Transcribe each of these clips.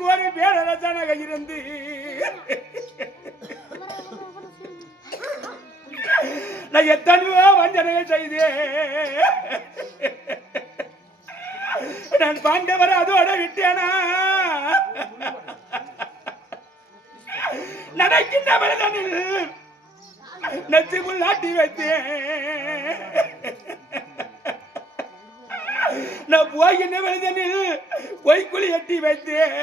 எனக்கு ஒரு பேரரசனாக இருந்து நான் எத்தனையோ வஞ்சனைகள் செய்தேன். நான் பாண்டவர் அதோட விட்டேனா நடக்கின்ற மனிதனில் நெச்சுக்குள் நாட்டி வைத்தேன். நான் போகின்ற மனிதனில் பொய்க்குழி எட்டி வைத்தேன்.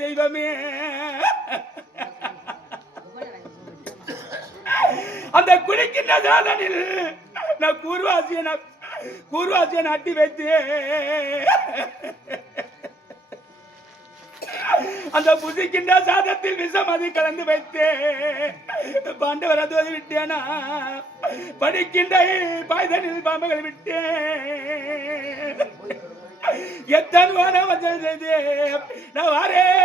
தெய்வமே, அந்த குளிக்கின்ற சாதனில் நான் கூர்வாசியை அட்டி வைத்தேன். அந்த புசிக்கின்ற சாதத்தில் விஷம் அது கலந்து வைத்தேன். பாண்டவர் அது விட்டேனா படிக்கின்ற பாய்தனில் பாம்புகள் விட்டேன். எத்தனை வஞ்சனை செய்தேன். நான் வாரேன்.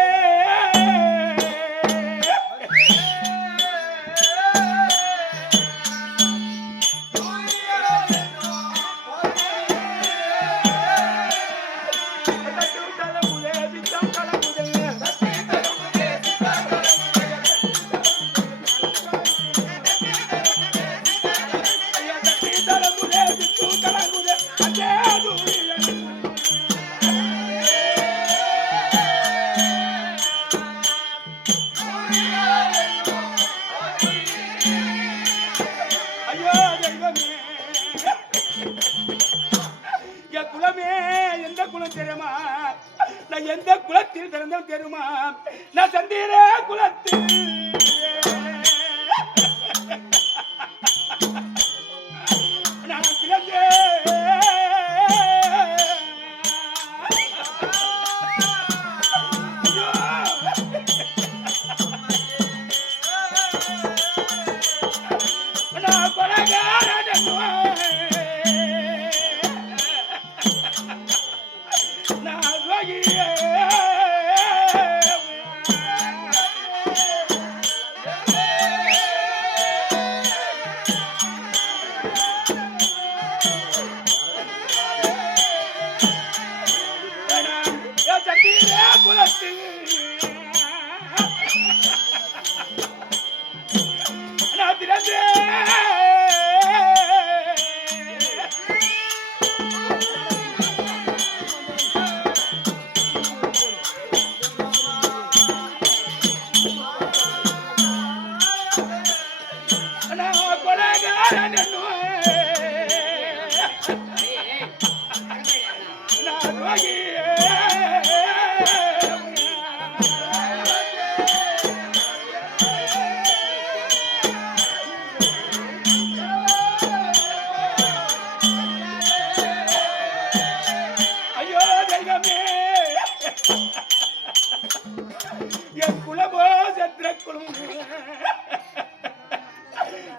தெரியுமா? நான் எந்த குலத்தில் பிறந்தவன் தெரியுமா? நான் சந்திர குலத்தில். நான் பிறந்தேன் நான் கொலைகாரன்.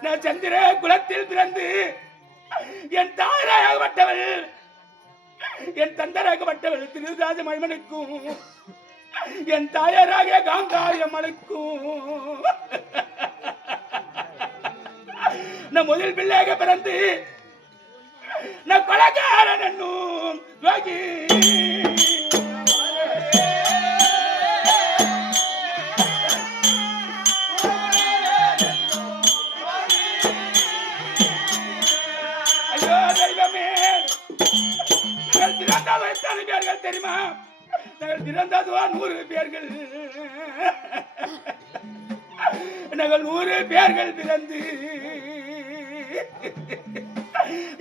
நான் சந்திர குலத்தில் பிறந்து என் தாயராகப்பட்டவள் என் தந்தராகப்பட்டவள் திருராஜ மகிமனுக்கும் என் தாயராக காந்தாரி அம்மனுக்கும் நான் முதல் பிள்ளையாக பிறந்து நான் கொலைகாரன் என்னும் துரோகி. பேர்கள் தெரியுமா? நாங்கள் பிறந்ததுவா 100 பேர்கள். நாங்கள் 100 பேர்கள் பிறந்து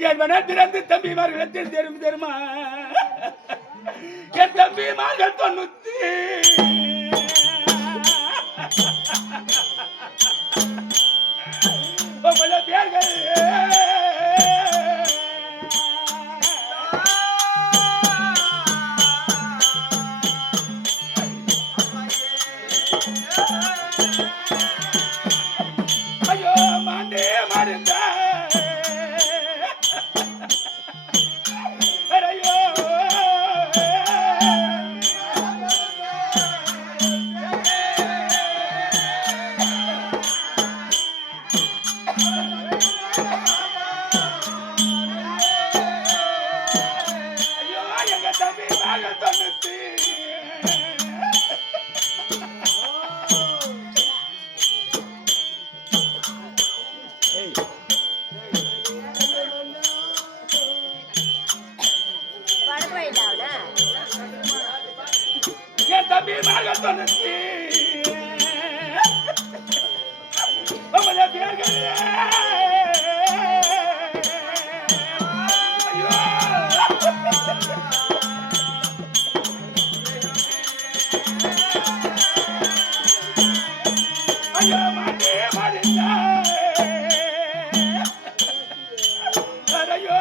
என் மன பிறந்து தம்பிமார்கள் தெரியுமா? என் தம்பிமார்கள் 90 பேர்கள். தொண்ணூத்தி ஒன்பது பேர்கள் ஐயோ மாட்டே மாறிந்தா ஐயோ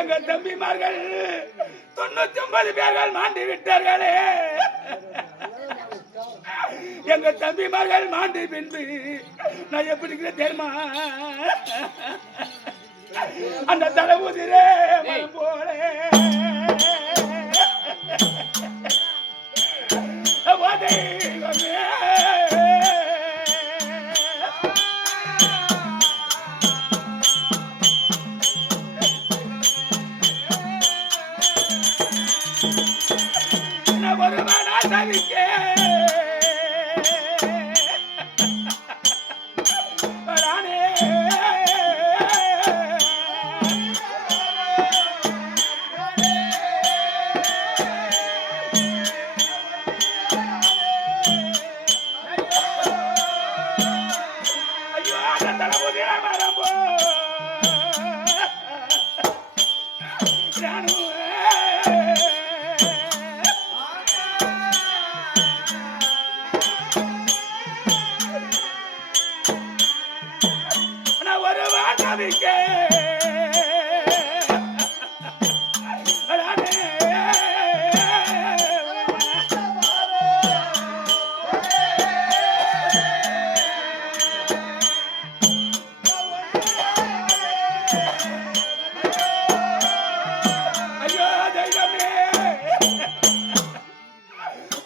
எங்கள் தம்பிமார்கள் 99 பேர்கள் மாண்டி விட்டார்களே. எங்க தம்பிமார்கள் மாண்டி பின்பு நான் எப்படி தெரியுமா அந்த தளபதிரே போல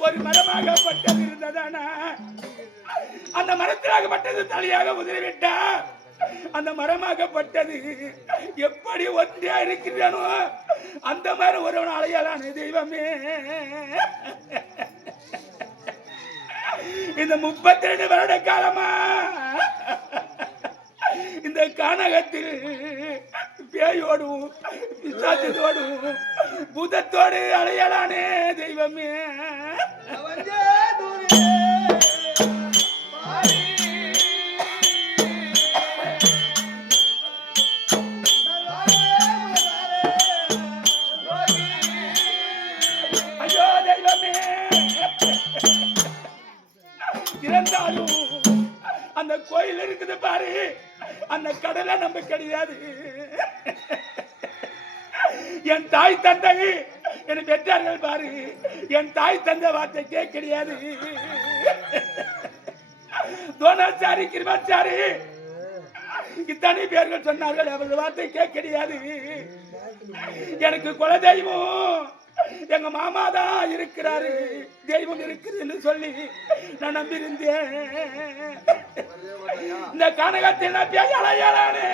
ஒரு மரமாகப்பட்டது இருந்ததானா அந்த மரத்திலாகப்பட்டது தலையாக உதிரிவிட்டா அந்த மரமாகப்பட்டது எப்படி ஒன்றியா இருக்கிறானோ அந்த மாதிரி ஒருவன் அலையலான தெய்வமே. இந்த 32 வருட காலமா இந்த கானகத்தில் பேயோடும் பிசாசத்தோடும் பூதத்தோடு அலையலானே தெய்வமே. ஐயோ தெய்வமே, இருந்தாலும் அந்த கோயில் இருக்குது பாரு, அந்த கடலை நம்ம கிடையாது. என் தாய் தந்தை என்னை பெற்றார்கள் பாரு, என் தாய் தந்தை வார்த்தைக்கே கிடையாது. தோனாச்சாரி கிருமாச்சாரி இத்தனை பேர்கள் சொன்னார்கள், அவர்கள் வார்த்தைக்கே கிடையாது. எனக்கு குல தெய்வம் எங்க மாமா தான் இருக்கிறாரு, தெய்வம் இருக்குதுன்னு சொல்லி நான் நம்பியிருந்தேன். இந்த கானகத்தில் நான் பேசலானே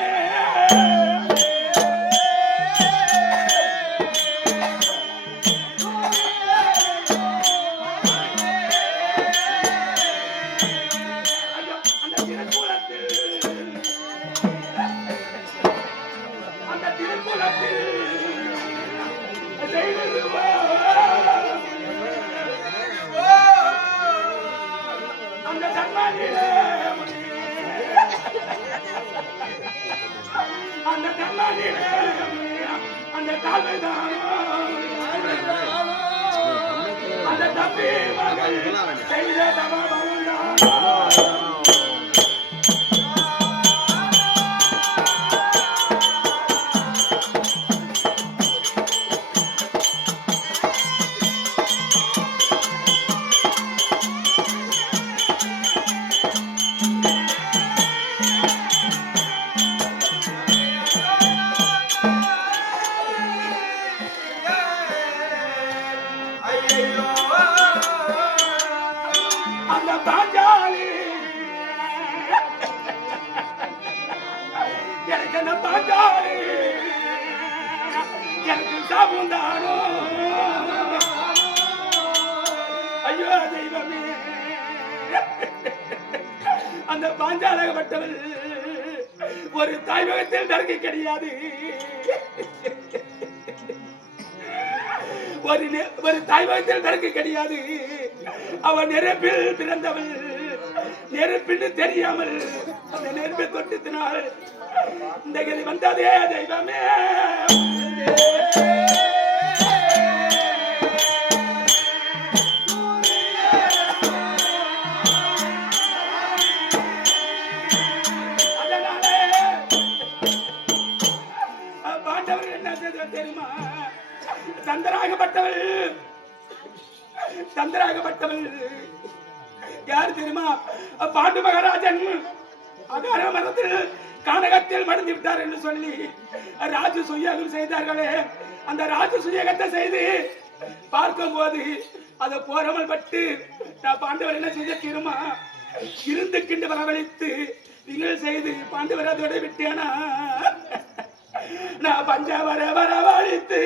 அந்த தாழ்மைதான் அந்த தம்பி மகள் செய்த தவறுதான். எனக்கு சாபம் தானோ ஐயோ தெய்வமே அந்த பாஞ்சாலகப்பட்டவள் ஒரு தாய்மகத்தில் நறுக்க கிடையாது ஒரு தாய்மகத்தில் நறுக்க கிடையாது அவன் நெருப்பில் பிறந்தவள் நெருப்பின்னு தெரியாமல் அந்த நெருப்பை தொட்டுத்தினால் இந்த கதி வந்ததே தெய்வமே தந்தராகப்பட்டவள் யார் தெரியுமா? பாண்டு மகாராஜன் அகார மரத்தில் கானகத்தில் மறந்து விட்டார் என்று சொல்லி ராஜு சுயகம் செய்தார்களே. அந்த ராஜு சுயகத்தை செய்து பார்க்கும் போது அதை போராமல் பட்டு நான் பாண்டவர் என்ன செய்ய தெரியுமா? இருந்து கிண்டு வரவழைத்து நீங்கள் செய்து பாண்டவர் அதோட விட்டேனா நான் பஞ்சவர வரவழைத்து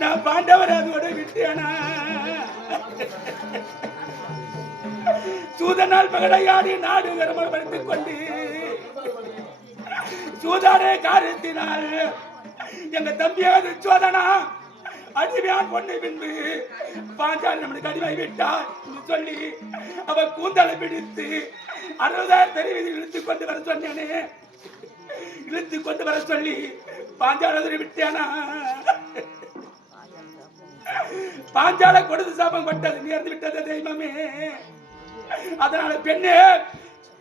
நான் பாண்டவர் அதோட விட்டேனா சூதனால் பகடையாடி நாடு கர்மப்படுத்திக் கொண்டு சூதானே காரியத்தினால் எங்க தம்பியாவது சோதனா அடிமையான் பொண்ணை பின்பு பாஞ்சாலி நம்மளுக்கு அடிமை விட்டார் சொல்லி அவ கூந்தலை பிடித்து 60,000 தெரிவித்து இழுத்து கொண்டு வர சொன்னேனே. இழுத்து கொண்டு வர சொல்லி பாஞ்சாலி விட்டேனா? பாஞ்சால கொடுத்து சாபம் பட்டது நேர்ந்து விட்டது தெய்வமே. அதனால பெண்ணே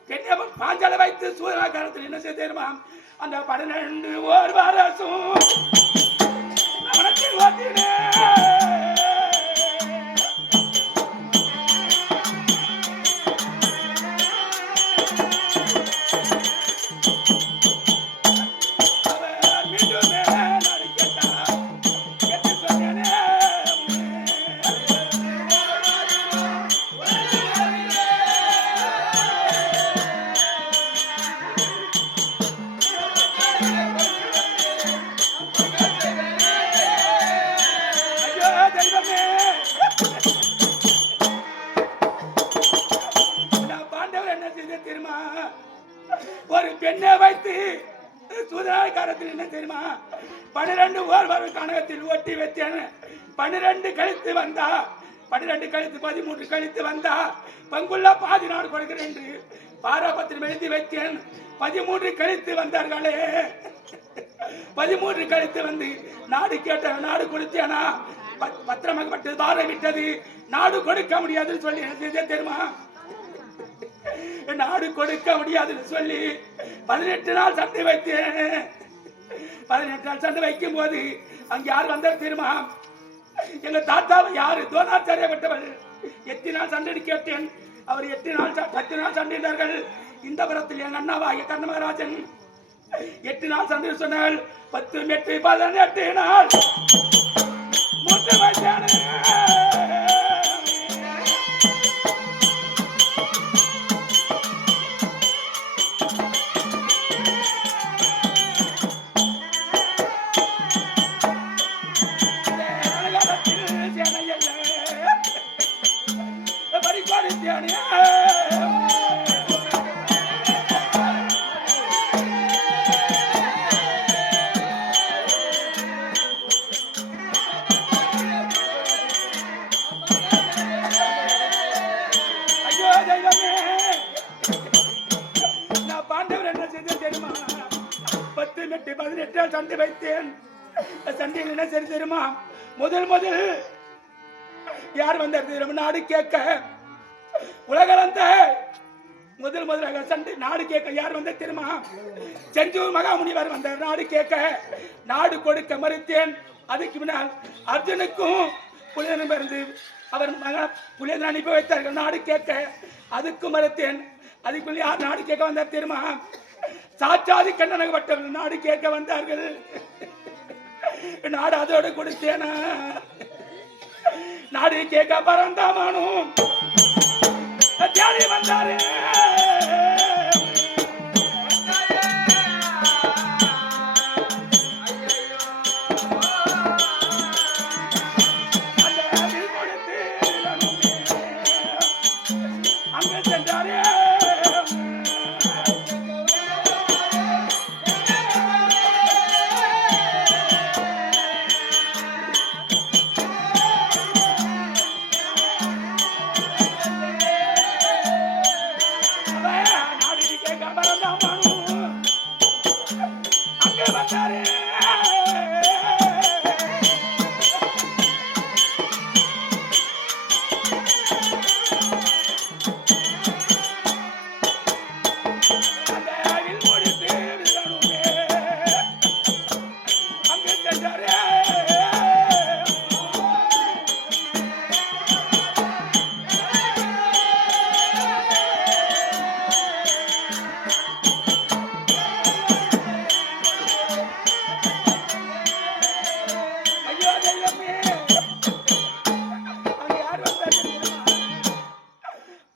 பெண்ணே பாஞ்சால வைத்து சூதனா காலத்தில் என்ன செய்ய தெரியுமா? அந்த 12 ஓர் வாரசும் அவனத்தில் ஓட்டினே ஒரு பெண்ணை வைத்து சூதனாக்காரத்தில் என்ன தெரியுமா? 12 ஓர் வர கணகத்தில் ஒட்டி வைத்தேன். 12 கழித்து வந்தா 12 கழித்து 13 கழித்து வந்தா பங்குள்ள பாதி நாடு கொடுக்கிறேன் என்று பாராபத்திரம் எழுதி வைத்தேன். 13 கழித்து வந்தார்களே. 13 கழித்து வந்து நாடு கேட்ட நாடு கொடுத்தேனா? பத்திரமாக்கப்பட்டது பாறை விட்டது. நாடு கொடுக்க முடியாதுன்னு சொல்லி என்ன செய்ய தெரியுமா? நாடு கொடுக்க முடியாதுன்னு சொல்லி 18 நாள் சண்டை வைத்தேன். 18 நாள் சண்டை வைக்கும் போது அங்க யார் வந்தார் தெரியுமா? எங்க தாத்தாவை யாரு தோனாச்சாரியப்பட்டவள். 8 நாள் சண்டை கேட்டேன். அவர் 8 நாள் 10 நாள் சண்டையிட்டார்கள். இந்த புறத்தில் என் அண்ணாவாகிய கர்ணமகாராஜன் 8 நாள் சந்தை சொன்னால் 10 8 18 நாள் முத்து வச்சானே. சண்டை வைத்தேன். சண்டையில் என்ன சரி தெரியுமா? முதல் யார் வந்தார் நாடு கேட்க? உலகளந்த முதலாக சண்டை நாடு கேட்க யார் வந்த தெரியுமா? செஞ்சூர் மகாமுனிவர் வந்தார் நாடு கேட்க. நாடு கொடுக்க மறுத்தேன். அதுக்கு பின்னால் அர்ஜுனுக்கும் புலிதனும் இருந்து அவர் புலிதன் அனுப்பி வைத்தார்கள் நாடு கேட்க. அதுக்கும் மறுத்தேன். அதுக்குள்ள யார் நாடு கேட்க வந்தார் தெரியுமா? சாட்சாதி கண்ணனகப்பட்டவர்கள் நாடு கேட்க வந்தார்கள். நாடு அதோடு கொடுத்தேனா? நாடு கேட்க பரந்தாமானும் தேடி வந்தாரு. அங்க சென்றாரே.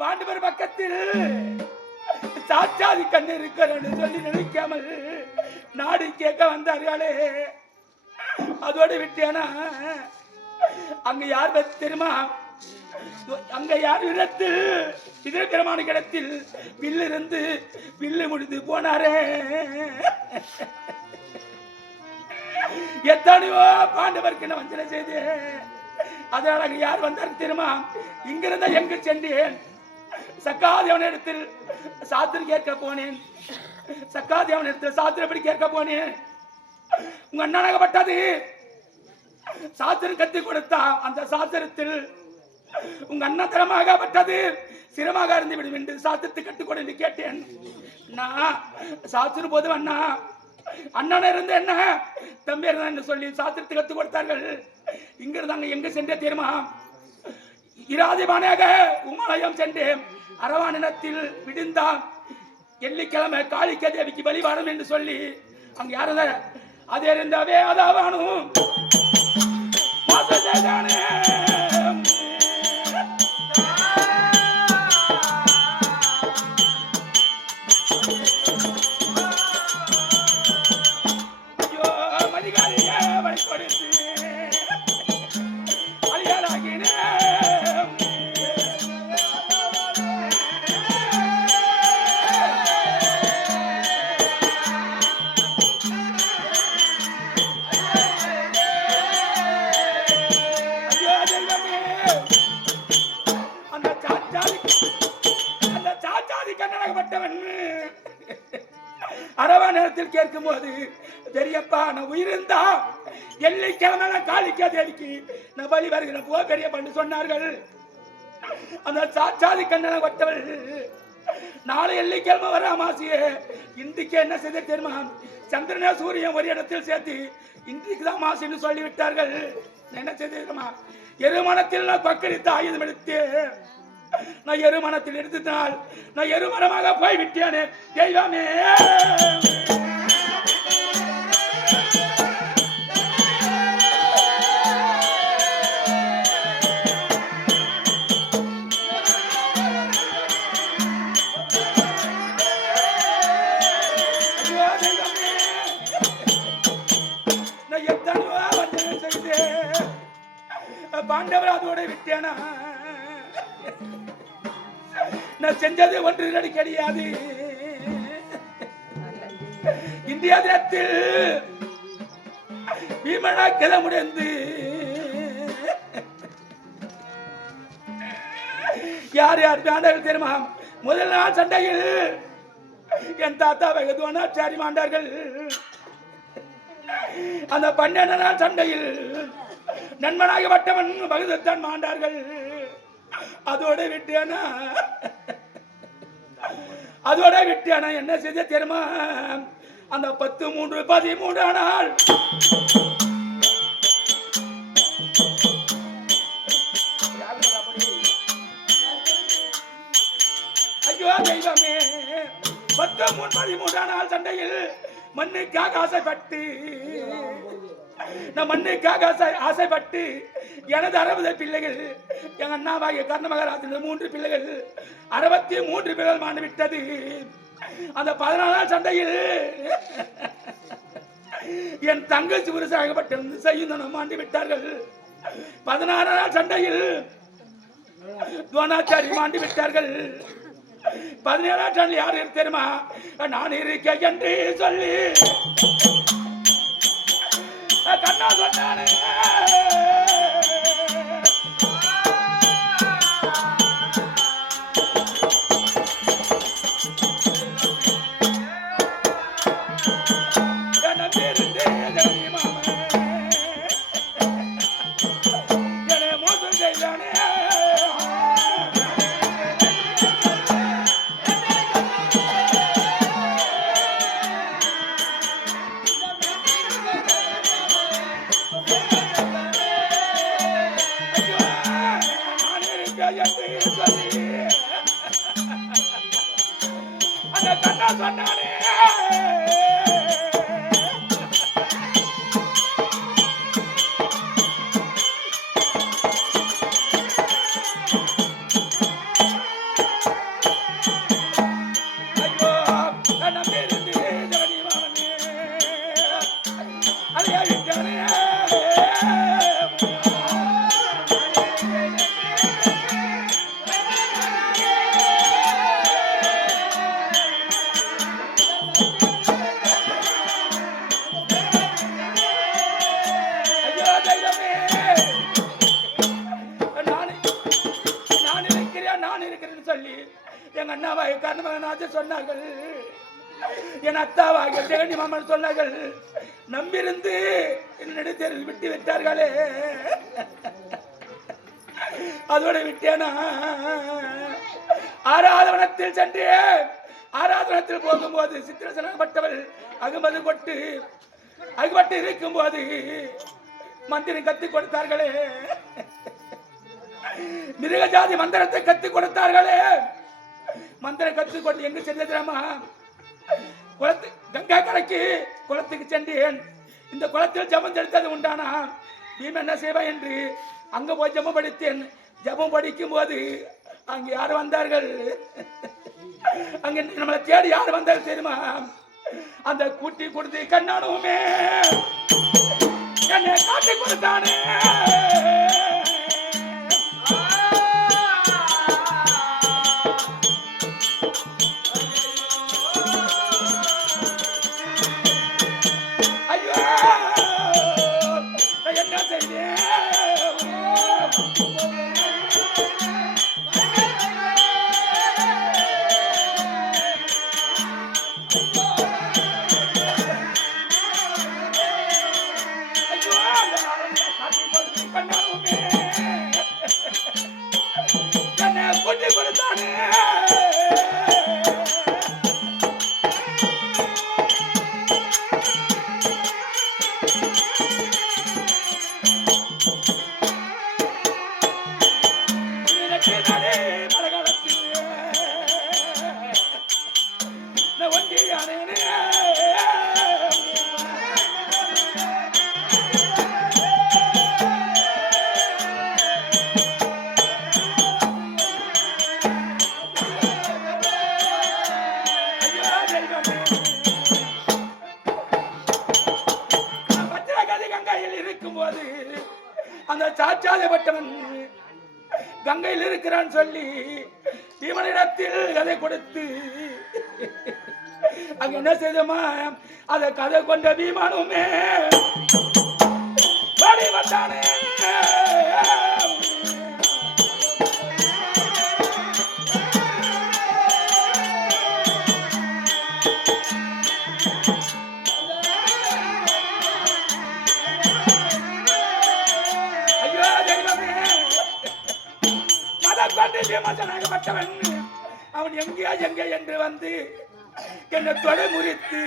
பாண்டவர் பக்கத்தில் சாட்சாதி கண்ணு இருக்கிறன்னு சொல்லி நினைக்காமல் நாடு கேட்க வந்தார்களே. அதோடு விட்டேனா? அங்க யார் தெரியுமா? அங்க யார் இடத்தில் இதற்கிரமான இடத்தில் வில்லு இருந்து வில்லு முடிந்து போனாரே. எத்தனையோ பாண்டவருக்கு நான் வஞ்சனை செய்து. அதனால அங்க யார் வந்தார் தெரியுமா? இங்கிருந்த எங்கு சென்றேன். சக்காதேவன் இடத்தில் சாத்திரம் கேட்க போனேன். சக்காதேவன் இடத்தில் சாத்திரப்படி கேட்க போனேன். உங்க அண்ணனாகப்பட்டது சாத்திரம் கத்தி கொடுத்தா அந்த சாத்திரத்தில் உங்க அண்ணன் தரமாகப்பட்டது சிரமாக இருந்து விடும் என்று சாத்திரத்தை கட்டுக்கொடு என்று கேட்டேன். நான் சாத்திரம் போது அண்ணன் இருந்து என்ன தம்பி இருந்தா சொல்லி சாத்திரத்தை கற்றுக் கொடுத்தார்கள். இங்க இருந்தாங்க எங்க சென்றே தெரியுமா? இராதிபானாக உமாலயம் சென்றேன். அரவானினத்தில் விடுந்தான் வெள்ளிக்கிழமை காளிக்க தேவிக்கு பலிவாரம் என்று சொல்லி அங்க யார் அது இருந்தவே அதாவானும் அரவா நேரத்தில் கேட்கும் போது பெரியப்பா நான் உயிரிருந்தா வெள்ளிக்கிழமை காளிக்கா தேவிக்கு நான் பலி வருகிறேன் போ பெரியப்பான்னு சொன்னார்கள். அந்த சாட்சாதி கண்ணனை கொட்டவள் நாளை வெள்ளிக்கிழமை வர அமாசியே இன்றைக்கு என்ன செய்த தெரியுமா? சந்திரனே சூரியன் ஒரு இடத்தில் சேர்த்து இன்றைக்கு தான் அமாசின்னு சொல்லிவிட்டார்கள். என்ன செய்த தெரியுமா? எருமனத்தில் நான் பக்கரித்து ஆயுதம் எடுத்து நான் எருமனத்தில் எடுத்ததால் நான் எருமனமாக போய்விட்டேனே தெய்வமே. பாண்டவர் அதோட விட்டேனா நான் செஞ்சது ஒன்று நடி கிடையாது. இந்தியா தினத்தில் பீமனா கிள முடிந்து யார் யார் பாண்டவர்கள் தெரியுமா? முதல் நாள் சண்டையில் என் தாத்தா வெகுதுவனாச்சாரி மாண்டார்கள். அந்த 12 நாள் சண்டையில் நண்பனாகப்பட்டவன் பகதத்தான் மாண்டார்கள். அதோட விட்டியானா என்ன செய்த தெரியுமா? அந்த 10-3-13 ஆனால் ஐயோ தெய்வமே, 10-13 நாள் சண்டையில் மண்ணுக்காக ஆசைப்பட்டு நான் மண்ணுக்காக ஆசைப்பட்டு எனது 60 பிள்ளைகள் எங்க அண்ணாவாகிய கர்ணமகராஜன் 3 பிள்ளைகள் 63 பிள்ளைகள் மாண்டு விட்டது. அந்த 14 சண்டையில் என் தங்கச்சி புருஷாகப்பட்ட செய்யும் மாண்டு விட்டார்கள். 16 சண்டையில் துவனாச்சாரி மாண்டு விட்டார்கள். 17 சண்டையில் யார் தெரியுமா? நான் இருக்கேன் என்று சொல்லி கண்ணா சொன்னானே. எங்க அண்ணாவாய் கர்ணமகனாஜர் சொன்னார்கள், என் அத்தாவாகிய ஜெகனி மாமன் சொன்னார்கள். நம்பிருந்து நடுத்தேரில் விட்டு விட்டார்களே, அதோட விட்டேனா. ஆராதவனத்தில் சென்று ஆராதனத்தில் போகும்போது சித்திரசனப்பட்டவள் அகுபட்டு இருக்கும் போது மந்திரம் கத்துக் கொடுத்தார்களே, மிருகஜாதி மந்திரத்தை கத்துக் கொடுத்தார்களே. மந்திரம் கற்றுக்கொண்டு எங்கு சென்றதுமா? கங்கா கரைக்கு குளத்துக்கு சென்றேன். இந்த குளத்தில் ஜபம் எடுத்தது உண்டானா பீமன் என்ன செய்வான் என்று அங்க போய் ஜபம் படித்தேன். ஜபம் படிக்கும் போது அங்க யார் வந்தார்கள்? அங்க நம்மளை தேடி யார் வந்தார்கள் தெரியுமா? அந்த கூட்டி கொடுத்து கண்ணானுமே என்னை காட்டி கொடுத்தானே. Come on, பேராதப்பட்டவன் கங்கையில் இருக்கிறான் சொல்லி பீமனிடத்தில் கதை கொடுத்து அங்க என்ன செய்தோமா அதை கதை கொண்ட பீமானுமே படி வந்தானே. அவன் எங்கேயா எங்கே என்று வந்து என்னை தொட முறித்து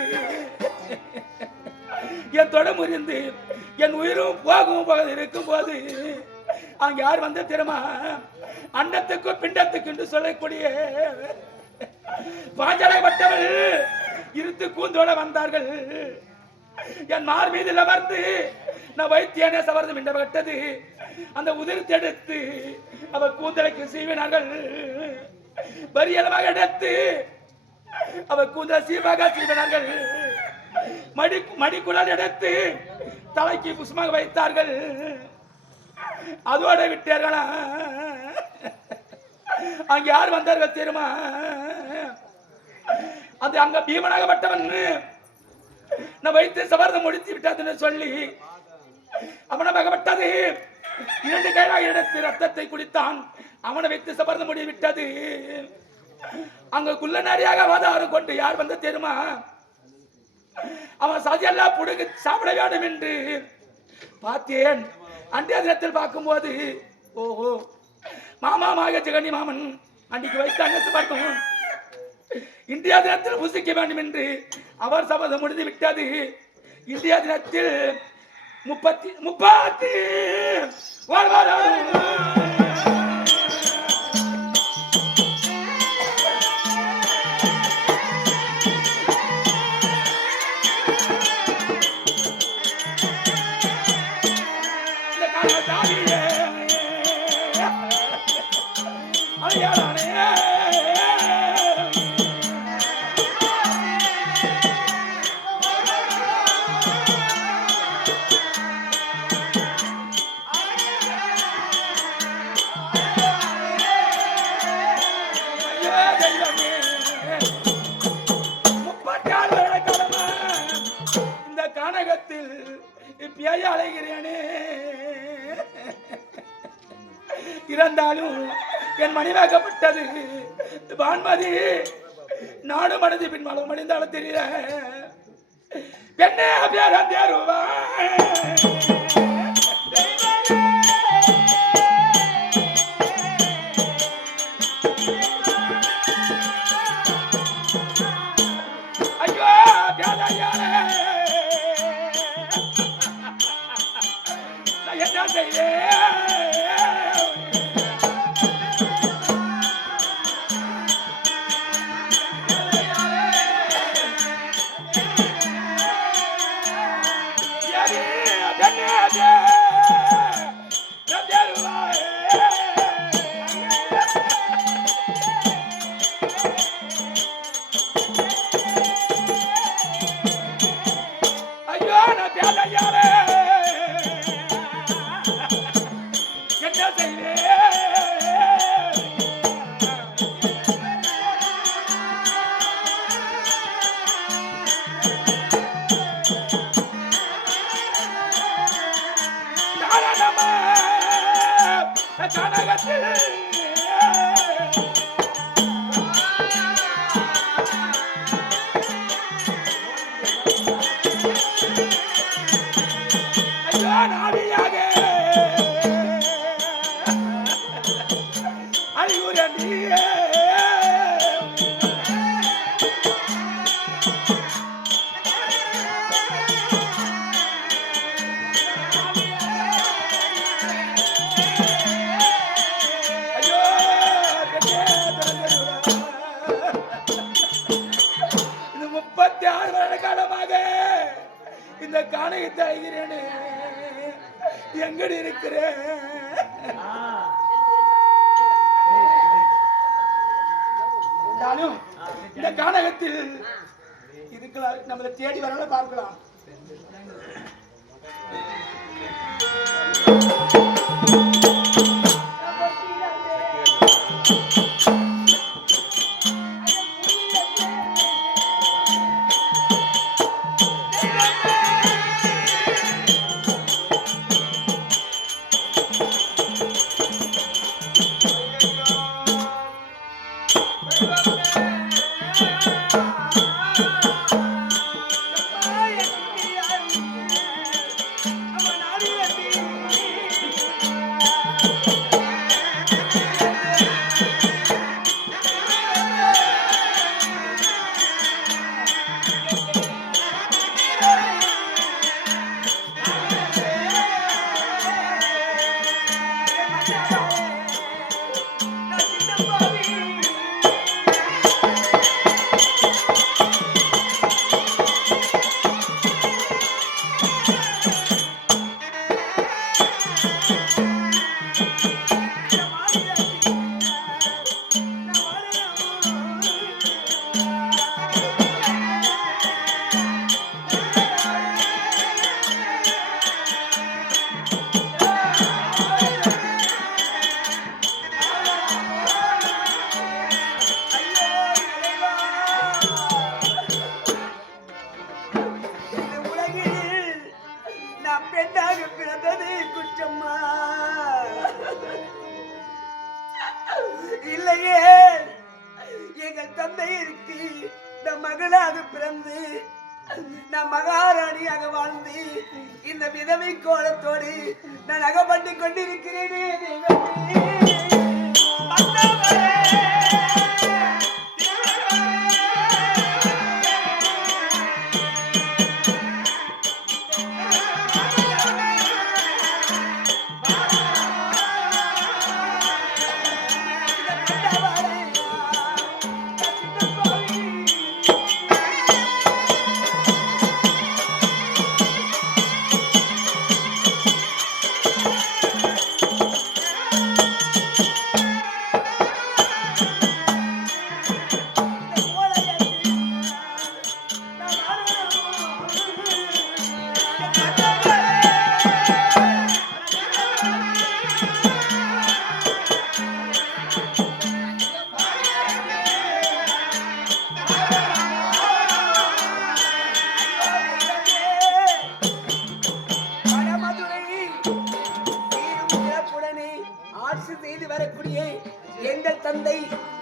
என் தொட முறிந்து என் உயிரும் போகும் போது இருக்கும் போது அங்க யார் வந்து திரும்ப அண்டத்துக்கும் பிண்டத்துக்கு என்று சொல்லக்கூடிய பாஞ்சலைப்பட்டவள் இருந்து கூந்தோட வந்தார்கள். என் மார் மீது அமர்ந்து நான் வைத்தியனே சவர்தம் என்று விட்டது அந்த உதிர்த்தெடுத்து அவர் கூந்தலைக்கு சீவினார்கள். வரியலமாக எடுத்து அவர் கூந்தலை சீவாக சீவினார்கள். மடிக்குழல் எடுத்து தலைக்கு புஷ்மாக வைத்தார்கள். அதோட விட்டார்களா அங்க யார் வந்தார்கள் தெரியுமா? அது அங்க பீமனாகப்பட்டவன் நான் வைத்து சபர்தம் முடித்து விட்டாதுன்னு சொல்லி அவனமாகப்பட்டது 2 கையாக எடுத்து ரத்தத்தை குடித்தான். அவனை வைத்து சபர்தம் முடி விட்டது. அங்க குள்ள நரியாக வாதாரம் கொண்டு யார் வந்து தெரியுமா? அவன் சதியெல்லாம் புடுங்க சாப்பிட வேண்டும் என்று பார்த்தேன். அன்றைய தினத்தில் பார்க்கும்போது ஓஹோ மாமாமாக ஜெகனி மாமன் அன்றைக்கு வைத்து அன்னத்து பார்க்கும் இந்தியா தினத்தில் புசிக்க வேண்டும் என்று அவர் சபதம் முடிந்து விட்டது. இந்தியா தினத்தில் 30 அலைகிறேனே. இறந்தாலும் என் மணிவாக்கப்பட்டது வான்மதி நாடு மனது பின் மலம் மடிந்தாலும் தெரியல பெண்ணே பேரந்தேருவா காணகத்தை அழைகிறேனே எங்கடி இருக்கிறேன்? இந்த காணகத்தில் இருக்கலாம், நம்மளை தேடி வரல பார்க்கலாம்.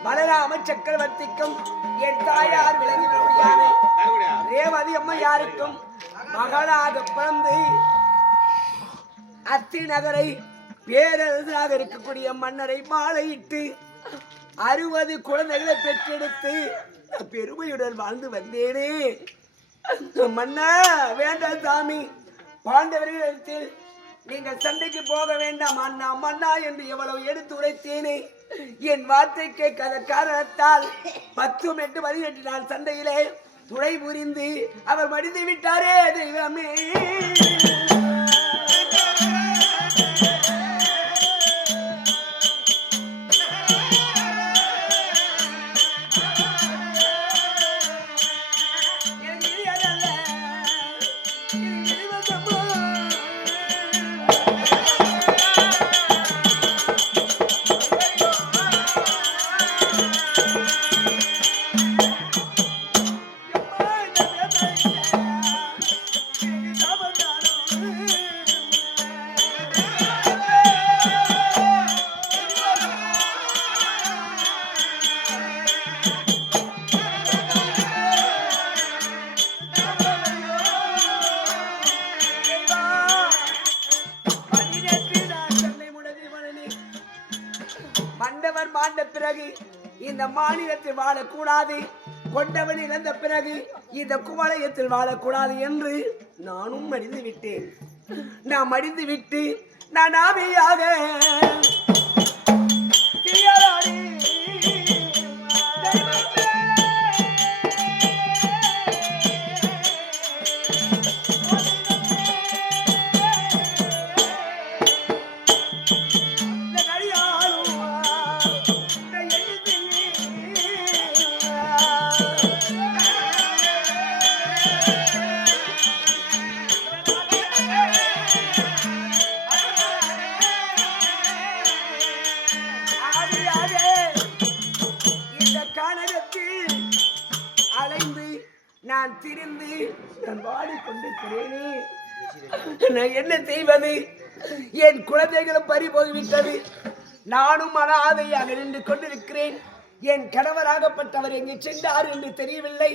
பலராம சக்கரவர்த்திக்கும் என் தாயார் விளங்கின ரேவதி அம்மையாருக்கும் மகளாக பிறந்து அத்தி நகரை பேரரசாக இருக்கக்கூடிய மன்னரை மாலையிட்டு 60 குழந்தைகளை பெற்றெடுத்து பெருமையுடன் வாழ்ந்து வந்தேனே. மன்னா வேண்டாம் சாமி, பாண்டவர்களிடத்தில் நீங்கள் சண்டைக்கு போக வேண்டாம் அண்ணா மன்னா என்று எவ்வளவு எடுத்து உரைத்தேனே. என் வார்த்தை கேட்காத காரணத்தால் 10, 8, 18 நாள் சண்டையிலே துணை புரிந்து அவர் மடிந்து விட்டாரே தெய்வமே. மண்டவர் மாண்ட பிறகு இந்த மாநிலத்தில் வாழக்கூடாது, கொண்டவன் இழந்த பிறகு இந்த குவளையத்தில் வாழக்கூடாது என்று நானும் மடிந்து விட்டேன். நான் மடிந்து விட்டு நான் ஆவியாக உலகத்தில் அலைந்து நான் திரிந்து நான் வாடிக்கொண்டிருக்கிறேனே, நான் என்ன செய்வது? என் குழந்தைகளும் பறி போய்விட்டது. நானும் அனாதையாக நின்று கொண்டிருக்கிறேன். என் கணவராகப்பட்டவர் எங்கே சென்றார் என்று தெரியவில்லை.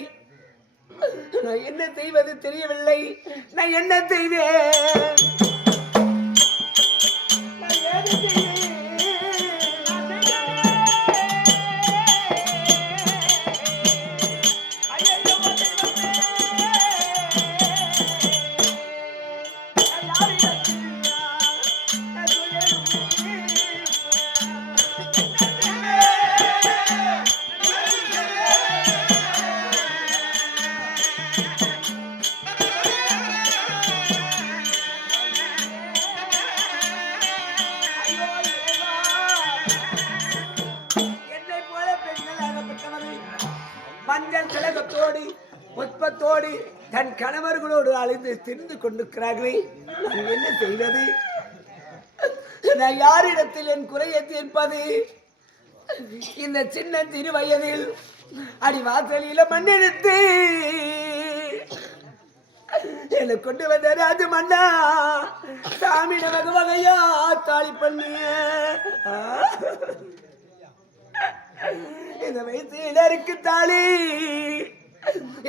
நான் என்ன செய்வது தெரியவில்லை. நான் என்ன செய்வேன்? நான் என்ன செய்வேன்? மஞ்சள் திலகத்தோடு புஷ்பத்தோடு தன் கணவர்களோடு அழைந்து திரிந்து கொண்டிருக்கிறார்களே, நான் என்ன செய்வது? நான் யாரிடத்தில் என் குறையை தீர்ப்பது? இந்த சின்ன சிறு வயதில் அடிவாசலில மண்ணெடுத்து என்னை கொண்டு வந்தாரு. அது மண்ணா சாமி வகை வகையா தாலி பண்ணிய இந்த வயசுல இருக்கு தாலி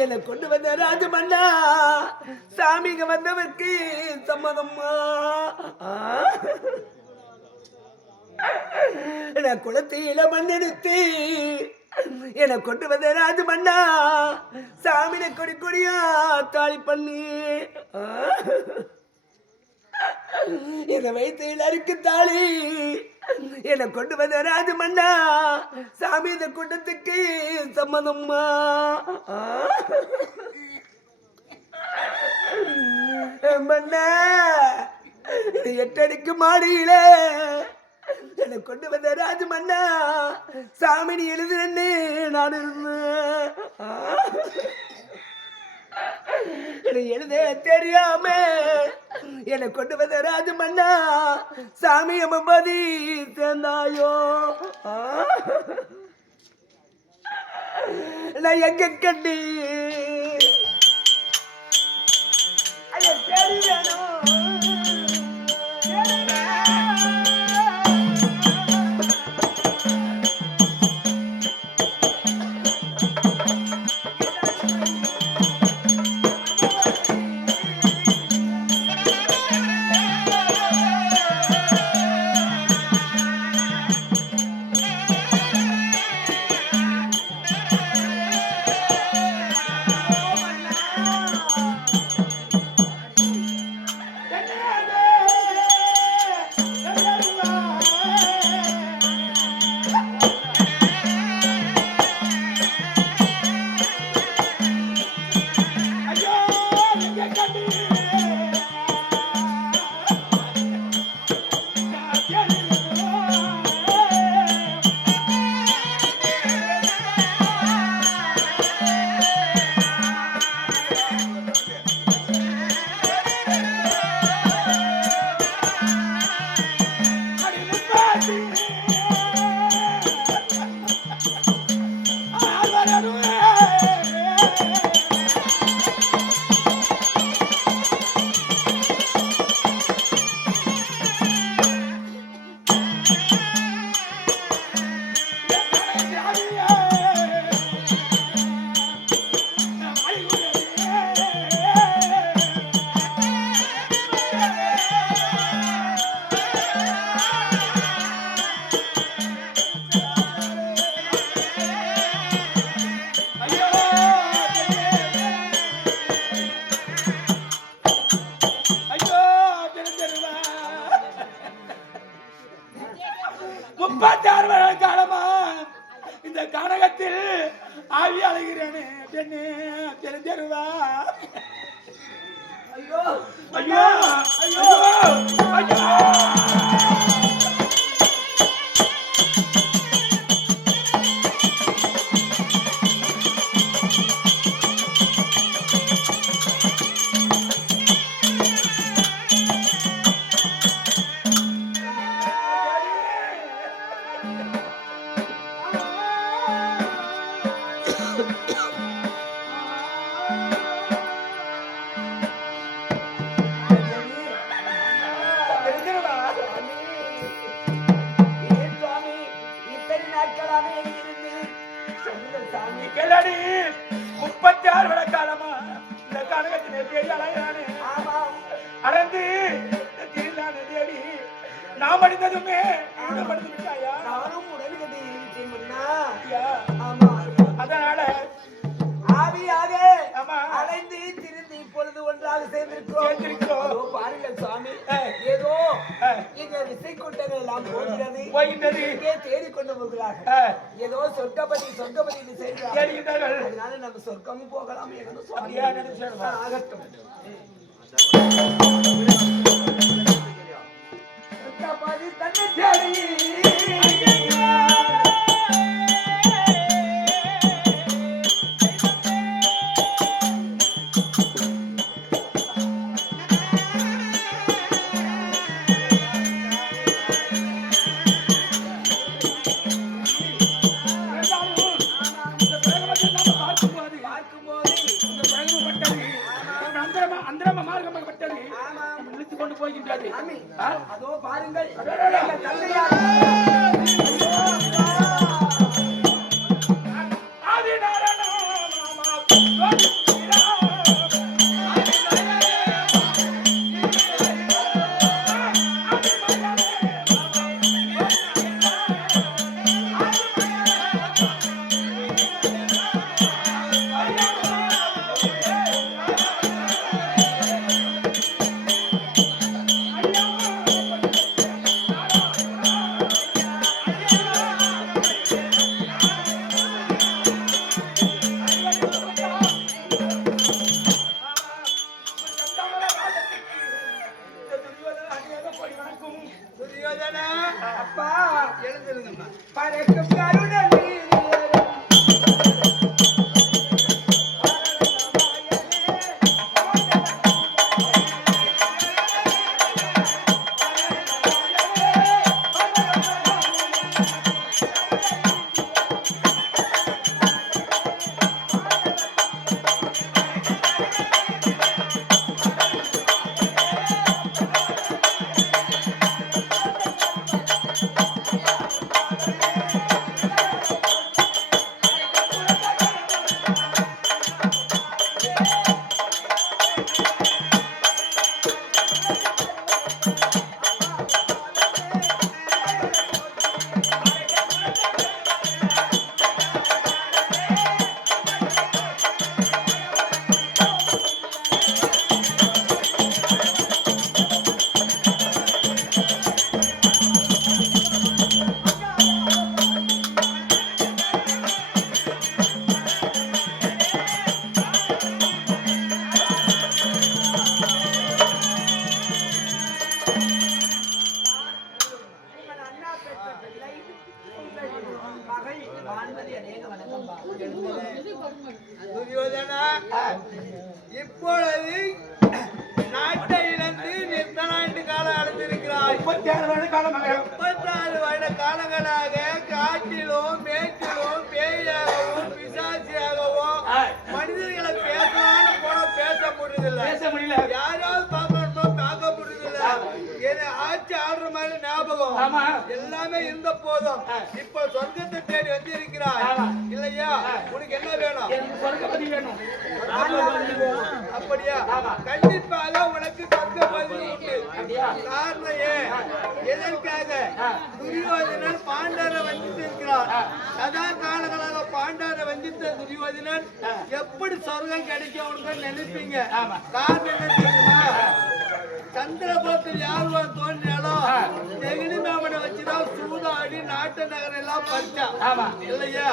என்னை கொண்டு வந்த ராஜு மன்னா சாமிங்க வந்தவருக்கு சம்மதம்மா. நான் குளத்தையில மண்ணெடுத்து என்னை கொண்டு வந்த ராஜு மன்னா சாமினை கொடி கொடியா தாலி பண்ணி இந்த வயிற்றில் அருக்கு தாலி என்னை கொண்டு வந்த ராஜு மன்னா சாமி இந்த கூட்டத்துக்கு சம்மதம்மா. மன்னா 8 அடிக்கு மாடியில என்னை கொண்டு வந்த ராஜு மன்னா சாமினி எழுதுறேன்னு நான் இருந்தேன். எழுத தெரியாம என்னை கொண்டு வந்த ராஜு மன்னா சாமி அம்மதி சேர்ந்தாயோ. நான் எங்க கண்டி தெரியணும். காலமா இந்த கானகத்தில் ஆவி அழைகிறேனே பெண்ணே தெரிஞ்சருவா. ஐயோ ஐயோ ஐயோ ஐயோ. கிளடி 36 வருட காலமா இந்த கனகத்திலே பெரிய அழகானே அறந்து தீர்ந்தானே தேவி நாம் அடித்ததுமே ஈடுபடுத்தி விட்டாயா? நானும் உடல் கட்டி இருக்கிறேன் மன்னா. ஆமா. அதனால ஆவியாக ஆமா அலைந்து திரிந்து இப்பொழுது ஒன்றாக சேர்ந்திருக்கிறோம். அதோ பாருங்கள் சுவாமி, ஏதோ இங்க விசை கூட்டங்கள் எல்லாம் போகின்றது. இங்கே தேடிக்கொண்டு போகிறார்கள். ஏதோ சொர்க்கபதி தேடுகிறார்கள். அதனால நம்ம சொர்க்கமும் போகலாம் என்று சுவாமி ஆகட்டும். சொர்க்கபதி தன்னை தேடி போகின்றது. அதோ பாருங்கள் அப்பா எழுந்திருங்கம்மா. பறக்கும் கருடன் இப்பொழுது நாட்டை இழந்து எத்தனை ஆண்டு காலம் அடைந்திருக்கிறாய்? 36 வருட காலங்களாக காட்டிலும் மேட்டிலும் பேயாகவும் பிசாசியாகவும் மனிதர்களை பேசலான்னு போல பேச முடியல. யாராவது பார்க்கணுமோ பார்க்க முடியல. என்னை ஆட்சி ஆடுற மாதிரி ஞாபகம் எல்லாமே இருந்த போதும் இப்ப சொர்க்கத்தை தேடி வந்து இருக்கிறாய் இல்லையா? உனக்கு என்ன வேணும்? வேணும். அப்படியா? கண்டிப்பாக உனக்கு சொர்க்கப்பதி உண்டு. காரணம் ஏன்? எதற்காக? துரியோதனன் பாண்டவரை வஞ்சித்திருக்கிறார். சதா காலங்களாக பாண்டவரை வஞ்சித்த துரியோதனன் எப்படி சொர்க்கம் கிடைக்கும் நினைப்பீங்க. காரணம் என்ன தெரியுமா? சந்திரபுரத்தில் யார் தோன்றினாலும் தெகினி மாமனை வச்சுதான் சூதாடி நாட்டு நகரம் எல்லாம் பறிச்சான் இல்லையா?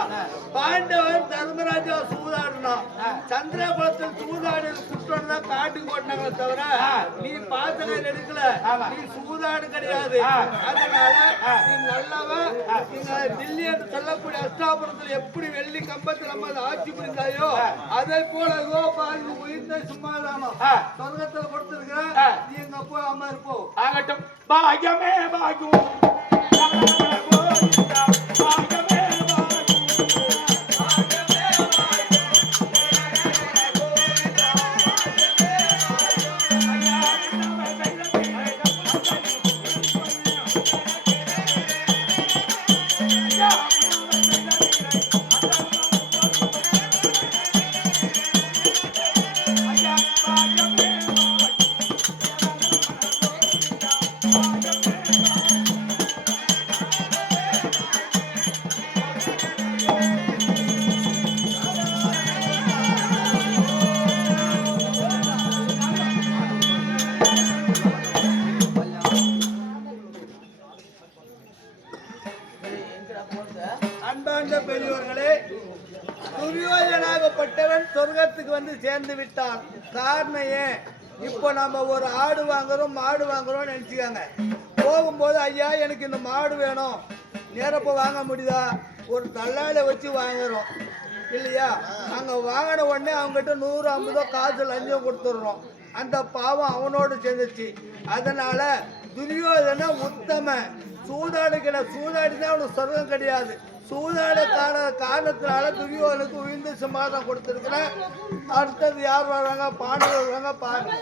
பாண்டவன் தர்மராஜா சூதாடினான். சந்திரபுரத்தில் சூதாடி குற்றம் தான் காட்டுக்கு போட்டாங்க தவிர நீ பாத்திரம் எடுக்கல, நீ சூதாடு கிடையாது. அதனால நீ நல்லவன். நீங்க தில்லி என்று சொல்லக்கூடிய அஷ்டாபுரத்தில் எப்படி வெள்ளி கம்பத்தில் நம்ம ஆட்சி புரிந்தாயோ அதே போல பாருங்க உயிர்ந்த சும்மாதானம் சொர்க்கத்தில் கொடுத்திருக்கிறேன். நீ எங்க போய் அம்மா இருப்போம். ஆகட்டும். பாகியமே பாகும் துரியோதனாகப்பட்டவன் சொர்க்கத்துக்கு வந்து சேர்ந்து விட்டான். காரணம் ஏன்? இப்போ நம்ம ஒரு ஆடு வாங்குறோம் மாடு வாங்குறோம் நினைச்சுக்காங்க. போகும்போது ஐயா எனக்கு இந்த மாடு வேணும், நேரப்ப வாங்க முடியுதா? ஒரு தள்ளாட வச்சு வாங்குறோம் இல்லையா? அங்கே வாங்கின உடனே அவங்ககிட்ட 150 காசு லஞ்சம் கொடுத்துட்றோம். அந்த பாவம் அவனோடு சேர்ந்துச்சு. அதனால துரியோதன உத்தம சூதாடுகிற சூதாடி தான் அவனுக்கு சொர்க்கம் கிடையாது. சூதாட காரணத்தினால துரியோதனுக்கு உயர்ந்த சமாதானம் கொடுத்துருக்குறேன். அடுத்தது யார் வர்றாங்க? பாண்டவர் வர்றாங்க. பாருங்க.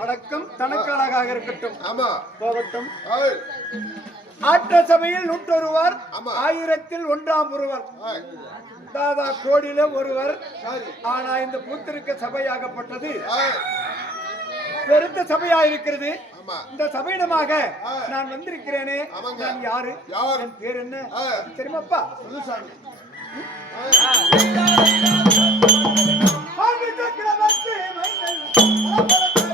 வணக்கம் தனக்காளாக இருக்கட்டும். ஆமா போகட்டும். ஆய் ஆட்ட சபையில் 101 ஆமா. 1000ல் 1ஆம் ஒருவர், ஆய் தாதா கோடியில ஒருவர். சரி ஆனா இந்த பூத்திருக்க சபையாகப்பட்டது ஆய் பெருத்த சபையா இருக்கிறது. ஆமா இந்த சபையிடமாக ஆ. நான் வந்திருக்கிறேனே, ஆமாங்க. நான் யாரு, யார்? என் பேர் என்ன ஆ. தெரியுமாப்பா? சொல்லு சாமி ஆதி சக்கரவர்த்தி மன்னன் அலங்கரத்தை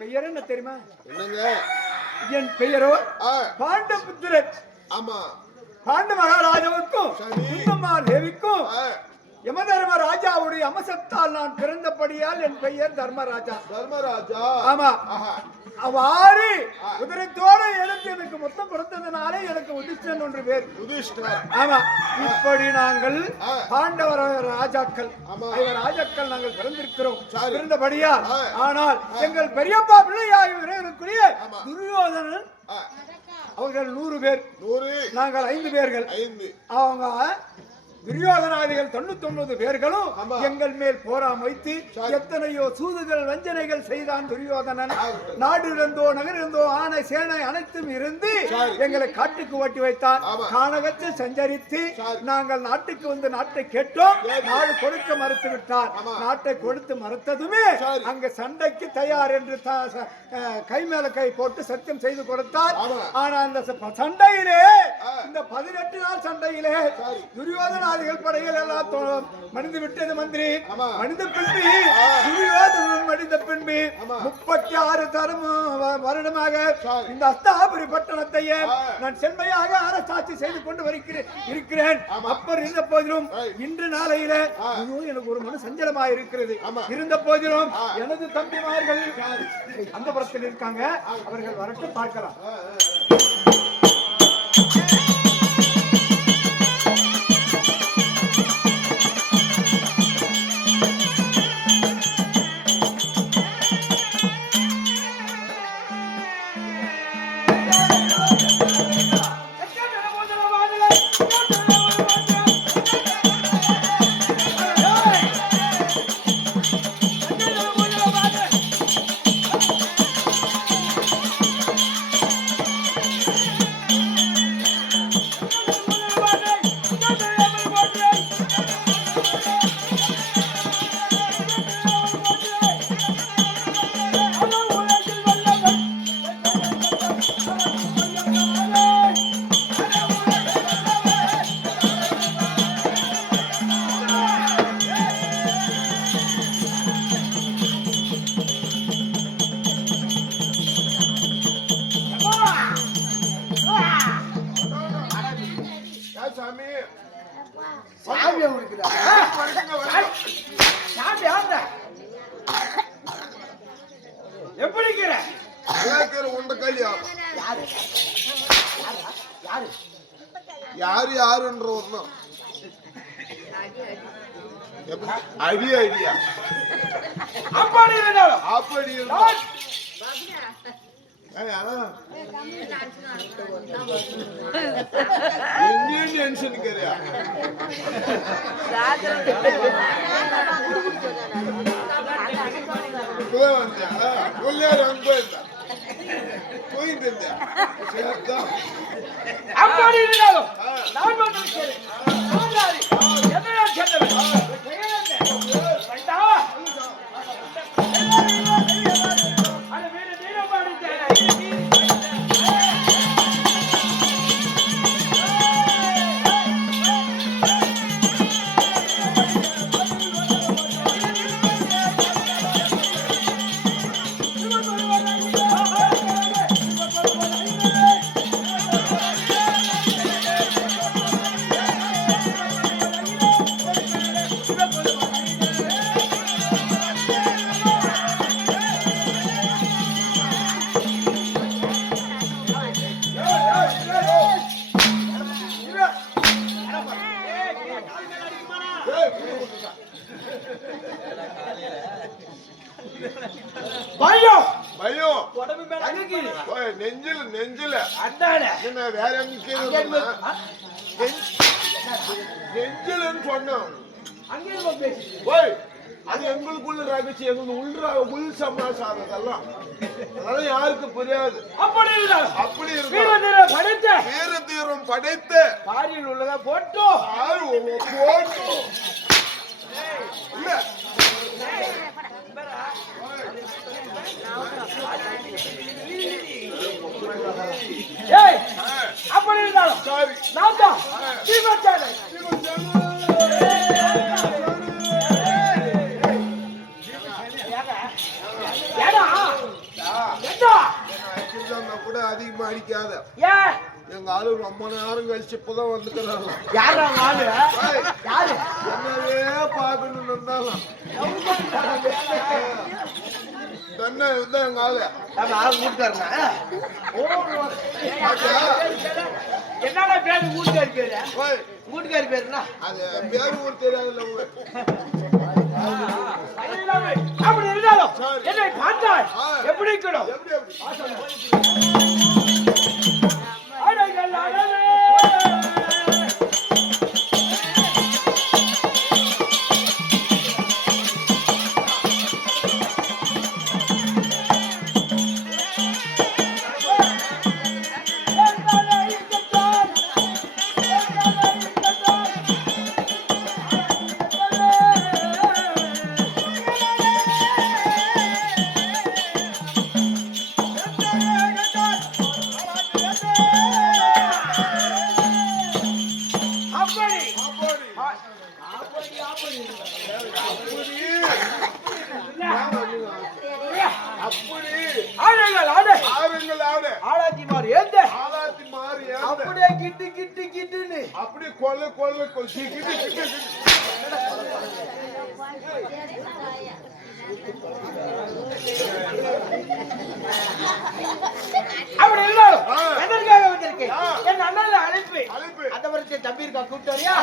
பெயர் என்ன தெரியுமா? என்னங்க என் பெயரோ ஆ பாண்டபுத்திரன். ஆமா பாண்ட மகாராஜாவுக்கும் சரி. குந்தம்மா தேவிக்கும் ஆ யமதர்ம ராஜாவுடைய அம்சத்தால் நான் பிறந்தபடியால் என் பெயர் தர்மராஜா. தர்மராஜா ஆமா. ஆஹா அவ்வாறு குதிரைத்தோட எடுத்து எனக்கு மொத்தம் பிறந்ததுனாலே எனக்கு உதிஷ்டன் ஒன்று பேர். யுதிஷ்டர் ஆமா. இப்படி நாங்கள் ஆ. பாண்டவர ராஜாக்கள் ஆமா. ராஜாக்கள் நாங்கள் பிறந்திருக்கிறோம். சரி. பிறந்தபடியா ஆ. ஆனால் எங்கள் பெரியப்பா பிள்ளையாக இருக்கக்கூடிய ஆமா. துரியோதனன் ஆ அவர்கள் 100 பேர், 100 நாங்கள் 5 பேர்கள். 5 அவங்க துரியோதனாதிகள் 99 பேர்களும் ஆமா. எங்கள் மேல் போராம் வைத்து சரி. எத்தனையோ சூதுகள் வஞ்சனைகள் செய்தான் துரியோதனன். ஆகட்டும். நாடு இருந்தோ நகர் இருந்தோ ஆனை சேனை அனைத்தும் இருந்து சரி. எங்களை காட்டுக்கு ஓட்டி வைத்தான். ஆமா. கானகத்தை சஞ்சரித்து சரி. நாங்கள் நாட்டுக்கு வந்து நாட்டை கேட்டோம். சரி. நாடு கொடுக்க மறுத்து விட்டார். ஆமா. நாட்டை கொடுத்து மறுத்ததுமே சரி. அங்க சண்டைக்கு தயார் என்று கை மேல கை போட்டு சத்தியம் செய்து கொடுத்தார். ஆமா. ஆனா அந்த சண்டையிலே ஆ. இந்த 18 நாள் சண்டையிலே சரி. துரியோதனாதிகள் படைகள் எல்லாம் மனித விட்டது மந்திரி. ஆமா. மனித பின்பு ஆ. துரியோதனன் மனித பின்பு ஆமா. 36 தரம் வருடமாக சரி. இந்த அஸ்தாபுரி பட்டணத்தையே ஆ. நான் செம்மையாக அரசாட்சி செய்து கொண்டு இருக்கிறேன். ஆமா. அப்ப இருந்த போதிலும் சரி. இன்று நாளையில ஆ. ஐயோ, எனக்கு ஒரு மன சஞ்சலமாக இருக்கிறது. ஆமா. இருந்த போதிலும் ஆ. எனது தம்பிமார்கள் அந்த புறத்தில் இருக்காங்க. அவர்கள் வரட்டும், பார்க்கலாம். எப்படி இருக்கிற? கேட்கிற உண்ட கல்யாணம் யாரு யாரு யாரு யாருன்ற ஒண்ணும் எப்படி ஐடியா அப்படி இருந்தாலும் அப்படி இருந்தா எங்கேயும் டென்ஷன் கிடையா இப்பதான் வந்தியா உள்ளாரு அங்க போயிருந்தா போயிட்டு இருந்தியா சரிதான் அப்படி இருந்தாலும் நான் வந்திருக்கிறேன். சோதரி, என்ன கேட்டவன்? வேண்டா. அட வீர வீரமாடிட்டே. பயம் பயம் உடம்பு மேல அங்க கீழே. ஓய், நெஞ்சில அந்தானே. என்ன வேற எங்க அங்க இருந்து நெஞ்சிலன்னு சொன்னோம் அங்க இருந்து பேசி. ஓய் அது எங்களுக்குள்ள ரகசியம் எங்களுக்கு உள் சமாசாரம் அதெல்லாம் அதெல்லாம் யாருக்கு புரியாது அப்படி இருந்தாலும் அப்படி வீர இருக்கும் வீர படைத்த வீர தீரம் படைத்த பாரியில் உள்ளதா போட்டோ யாரு போட்டும் இல்ல ஏய் அப்படி இருந்தாலும் சாரி நான் தான் தீமச்சாலை. ஏடா ஏடா கூட அதிகமா அடிக்காத ஏன் எங்க ஆளு ரொம்ப நேரம் கழிச்சு இப்பதான் வந்துக்கிறாங்க யாரா ஆளு யாரு என்னவே பாக்கணும்னு இருந்தாலும் தன்னை இருந்தா எங்க ஆளு ஆள் கூட்டாருங்க. பாத்தியா? என்னடா பேரு வீட்டுக்காரி பேரு? ஓய், வீட்டுக்காரி பேருனா அது பேரு ஊர் தெரியாதுல்ல உங்களுக்கு அப்படி இருந்தாலும் சரி. என்னை பார்த்தால் எப்படி இருக்கணும்? எப்படி எப்படி அடைகள் அடலே. ஆளாத்திமார் ஏந்த அப்படியே கிட்டு கிட்டு கிட்டுன்னு அப்படி கொல்ல கொல்ல கொல்ல அப்படி இருந்தாலும் எதற்காக வந்திருக்கேன்? என் அண்ணன் அழைப்பு அழைப்பு. அந்த வருஷம் தம்பி இருக்கா கூப்பிட்டு வரியா?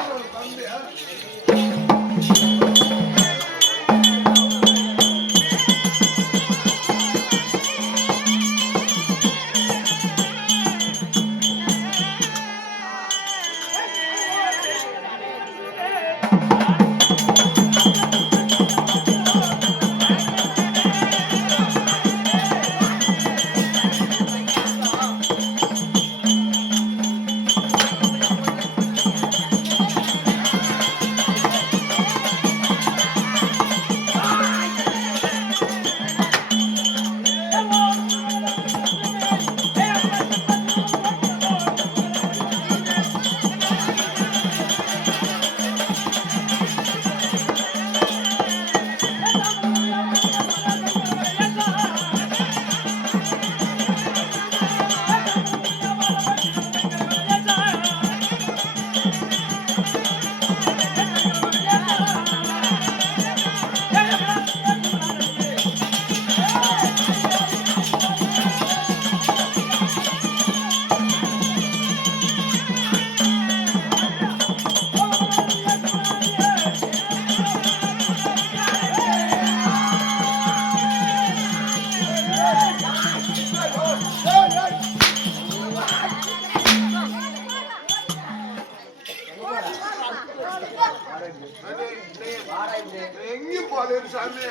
சரி சாமி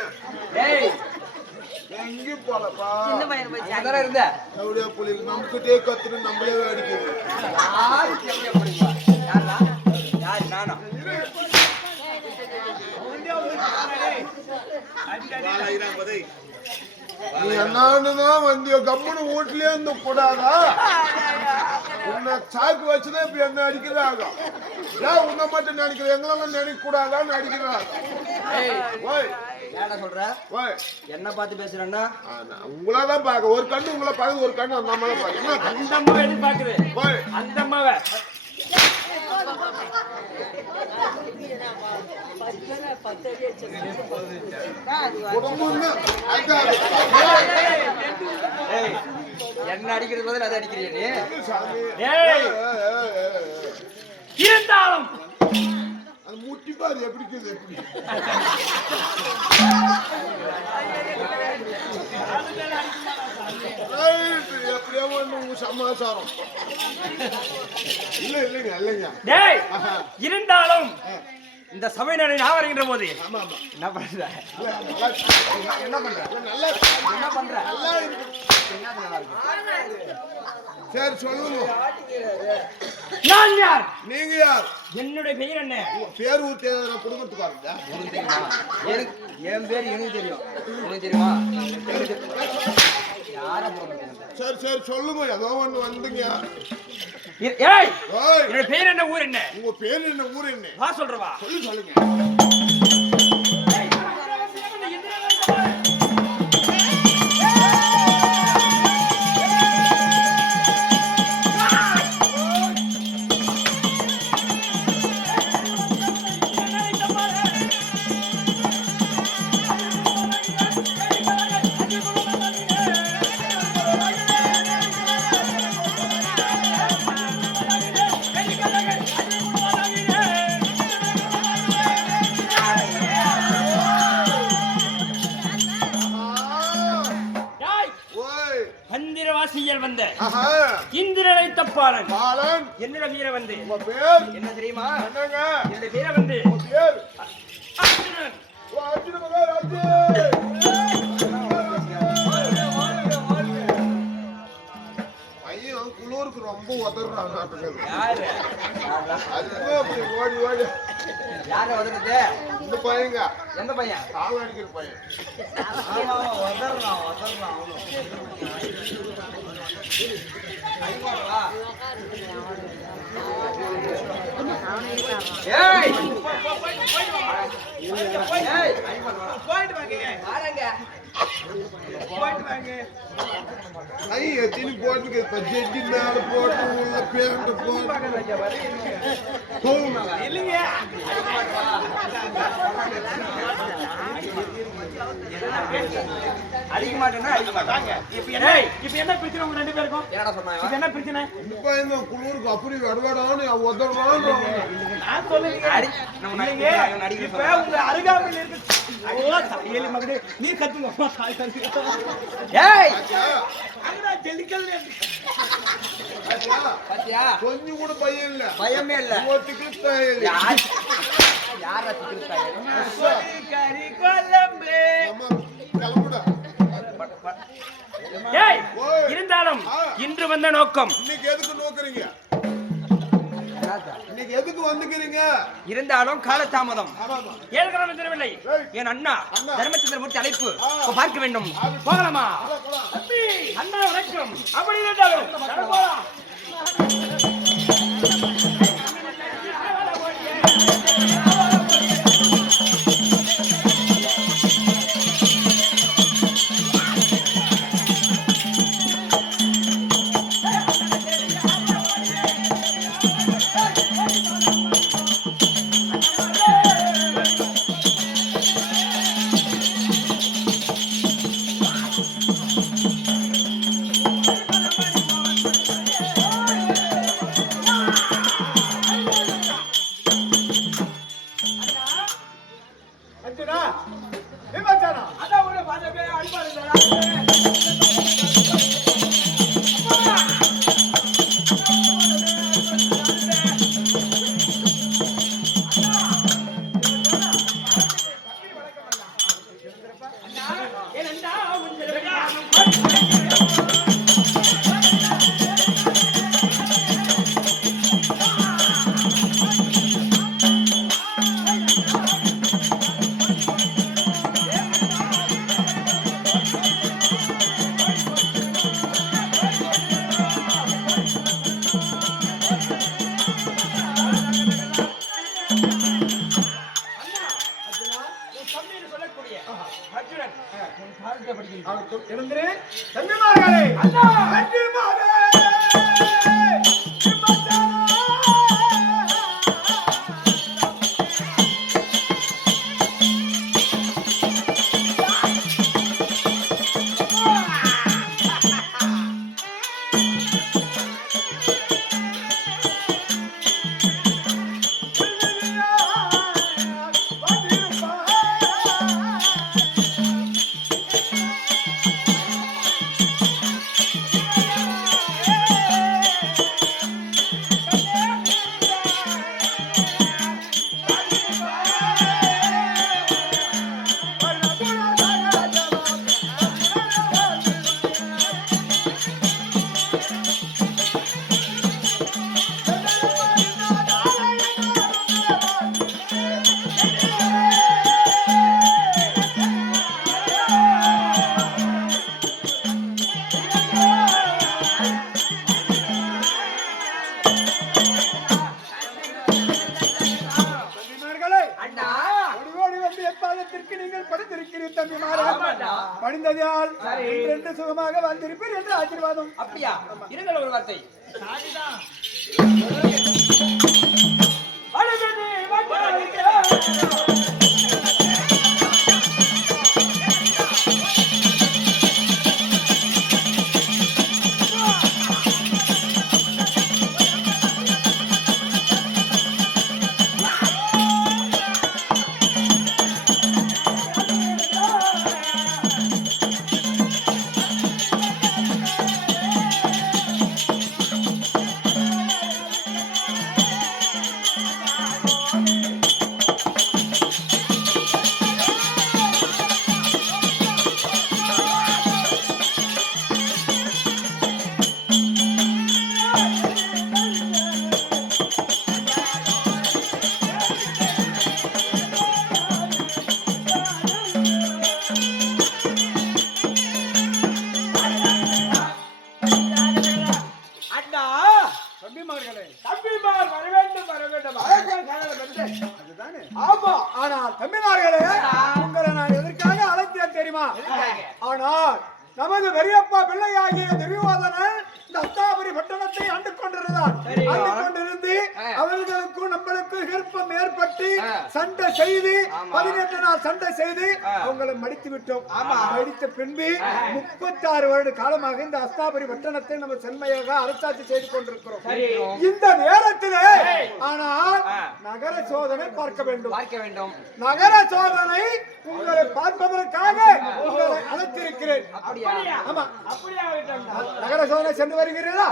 ஏய் எங்கேயும் போலப்பா அங்கதானே இருந்த எப்படியா புள்ளிக்கு நம்மகிட்டே கத்துட்டு நம்மளே அடிக்குது யாரு செம்மையா போறீங்க யாரா யார் நானா நீ என்னன்னுதான் வந்தியோ கம்முன்னு வீட்லயே இருந்து கூடாதா உன்னை சாக்கு வச்சுதான் இப்ப என்ன அடிக்கிறாங்க ஏன் உன்னை மட்டும் நினைக்கிற எங்களெல்லாம் நினைக்க கூடாதான்னு அடிக்கிறாங்க ஓய் ஏடா சொல்ற ஓய் என்ன பார்த்து பேசுறேன்னா உங்களாதான் பாக்க ஒரு கண்ணு உங்களை பார்க்குது ஒரு கண்ணு அந்த அம்மாவை பாக்க என்ன அந்த அம்மாவை எது பாக்குது ஓய் அந்த அம்மாவை குடும்பம்னா அதான் ஏய் என்ன அடிக்கிறது பதில் அதை அடிக்கிறியா நீ சாமி ஏய் இருந்தாலும் அது முட்டி பாரு எப்படி இருக்குது எப்படி எப்படியோ ஒண்ணு சமாச்சாரம் இல்லைங்க டேய் இருந்தாலும் இந்த சபை நடை நான் வருகின்ற போது ஆமா ஆமா என்ன பண்ற என்ன பண்ற நல்லா என்ன பண்ற நல்லா இருக்கு சரி சொல்லுங்க நான் யார் நீங்க யார் என்னுடைய பெயர் என்ன பேர் ஊர் குடும்பத்துக்கு வரீங்க உனக்கு தெரியுமா எனக்கு என் பேர் எனக்கு தெரியும் உனக்கு தெரியுமா யார சரி சரி சொல்லுங்க ஏதோ ஒண்ணு வந்துங்க ஏய் ஓய் என்னோட பெயர் என்ன ஊர் என்ன உங்க பேர் என்ன ஊர் என்ன வா சொல்றவா சொல்லுங்க மந்திரவாசியல் வந்த ஆஹா இந்திரனை தப்பாளன் பாலன் என்னோட பேரை வந்து உங்க பேர் என்ன தெரியுமா என்னங்க என்னோட பேரை வந்து உங்க பேர் அர்ஜுனன். ஓ அர்ஜுன மகன் அர்ஜுன் பையன் குளூருக்கு ரொம்ப உதறான் நாட்டுக்கு யாரு அதுக்கு அப்படி ஓடி ஓடி யார வதனது இந்த பையங்க எந்த பையன் கால் அடிக்கிற பையன் வதறான் அவனும் ஐவாடா ஏய் ஏய் போயிட்டு வாங்க ஆரங்க போயிட்டு வாங்க ஐ எத்தினி போட்டுக்கு இப்ப ஜெட்டி மேல போட்டு உள்ள பேண்ட் போட்டு இல்லைங்க அடிக்க மாட்டேன்னா அடிக்க மாட்டாங்க இப்ப என்ன பிரச்சனை உங்க ரெண்டு பேருக்கும் என்னடா சொன்னாங்க இப்ப என்ன பிரச்சனை இந்த பையன் குளூருக்கு அப்படி வெடவேடான்னு உதறான்னு நான் சொல்லுங்க அடி நம்ம இல்லைங்க, நடிக்க இப்ப உங்க அருகாமையில் இருக்கு ஓ தாயேலி மகனே நீ கத்துங்க அம்மா தாய் கத்துங்க ஏய் அங்கடா டெலிக்கல் பாத்தியா கொஞ்சம் கூட பையன் இல்ல பயமே இல்ல ஒத்துக்கு இல்ல யார் யார திக்கிட்டாங்க கறி கொல்லம்பு அம்மா கிளம்புடா ஏய் ஓய். இருந்தாலும் இன்று வந்த நோக்கம் இன்னைக்கு எதுக்கு நோக்குறீங்க இன்னைக்கு எதுக்கு வந்துக்கிறீங்க இருந்தாலும் காலதாமதம் ஆமாமா ஏற்கனவே தெரியவில்லை என் அண்ணா அண்ணா. தர்மச்சந்திரமூர்த்தி அழைப்பு ஆ. இப்ப பார்க்க வேண்டும் ஆ. போகலாமா போலாம். தம்பி, அண்ணா வணக்கம் அப்படி இருந்தாலும் போகலாம் எழுந்திரு தம்பிமார்களே தம்பிமாரே பணிந்ததால் என்று சுகமாக வந்திருப்பீர் என்று ஆசீர்வாதம். அப்படியா? இருங்கள் ஒரு வார்த்தை. ஆனால் தம்பிமார்களே உங்களை நான் எதற்காக அழைத்தேன் தெரியுமா? ஆனால் நமது பெரியப்பா பிள்ளையாகிய துரியோதனன் இந்த அஸ்தாபுரி பட்டணத்தை ஆண்டு கொண்டிருந்தான். ஆண்டு கொண்டிருந்து அவர்களுக்கும் நம்மளுக்கும் விருப்பம் ஏற்பட்டு சண்டை செய்து 18 நாள் சண்டை செய்து அவங்களை மடித்து விட்டோம். மடித்த பின்பு 36 வருட காலமாக இந்த அஸ்தாபுரி பட்டணத்தை நம்ம செம்மையாக அரசாட்சி செய்து கொண்டிருக்கிறோம். இந்த நேரத்திலே ஆனால் நகர சோதனை பார்க்க வேண்டும். நகர சோதனை உங்களை பார்ப்பதற்காக உங்களை அழைத்திருக்கிறேன். ஆமா, நகர சோதனை சென்று வருகிறீர்களா?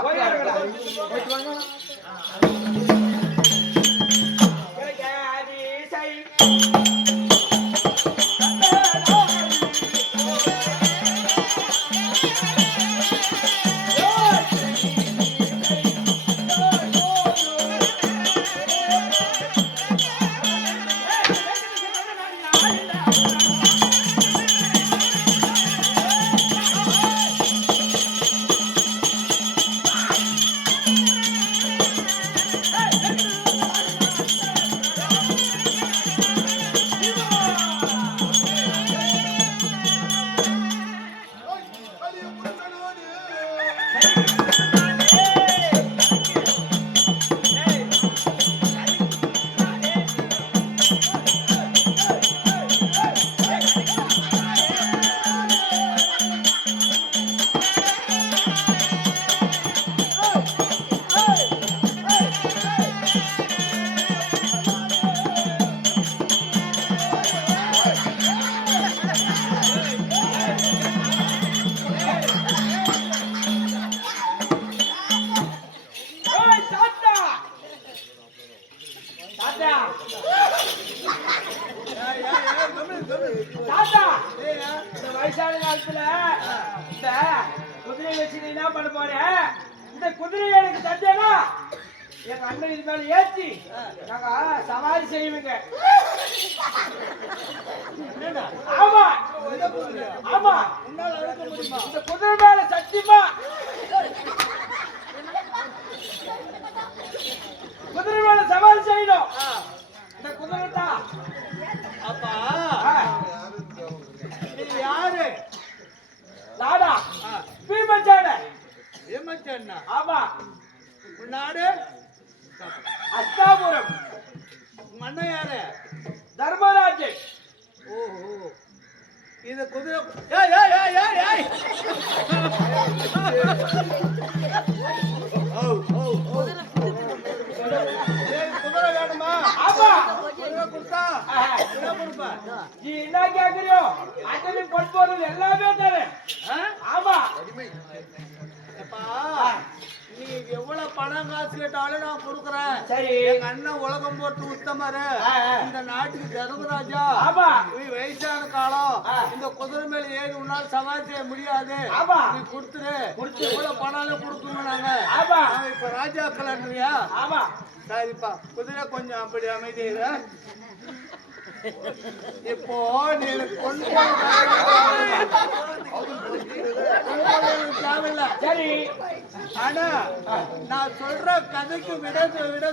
குதிரையை வச்சு நீ என்ன பண்ண போற? இந்த குதிரையை எனக்கு தந்தேனா எங்க அண்ணன் இது மேல ஏற்றி நாங்க சவாரி செய்வீங்க. ஆமா ஆமா, உன்னால அழுக்க முடியுமா? இந்த குதிரை மேல சத்தியமா குதிரை மேல சவாரி செய்யணும். இந்த குதிரை தான். அப்பா நீ யாரு? நாடா பீமச்சான. ஏமாச்சேன்னா ஆமா, உன்னாடு அஸ்தாபுரம். உங்க அண்ணன் யாரு? தர்மராஜன். ஓஹோ, இது குதிரை. ஏய் ஏய் ஏய் ஏய் ஏய் ஓ ஓ ஓ, குதிரை வேணுமா? ஆமா, குதிரை கொடுத்தா என்ன கொடுப்ப? நீ என்ன கேக்குறியோ அத்தனை பொன்பொருள் எல்லாமே தரேன். ஆமா, அப்பா நீ எவ்வளவு பணம் காசு கேட்டாலும் நான் கொடுக்குறேன். சரி. எங்க அண்ணன் உலகம் போட்டு உத்தமரு, இந்த நாட்டுக்கு தர்மராஜா. ஆமா, நீ வயசான காலம், இந்த குதிரை மேல ஏறி உன்னால சவாரி செய்ய முடியாது. ஆமா, நீ கொடுத்துரு. எவ்வளவு பணம் கொடுக்கணும் நாங்க. ஆமா, நாங்க இப்ப ராஜாக்கள்ன்றியா? ஆமா. சரிப்பா, குதிரை கொஞ்சம் அப்படி அமைதியில. இப்போ நீ எனக்கு கொண்டு தேவையில்ல. சரி, ஆனா நான் சொல்ற கதைக்கு விட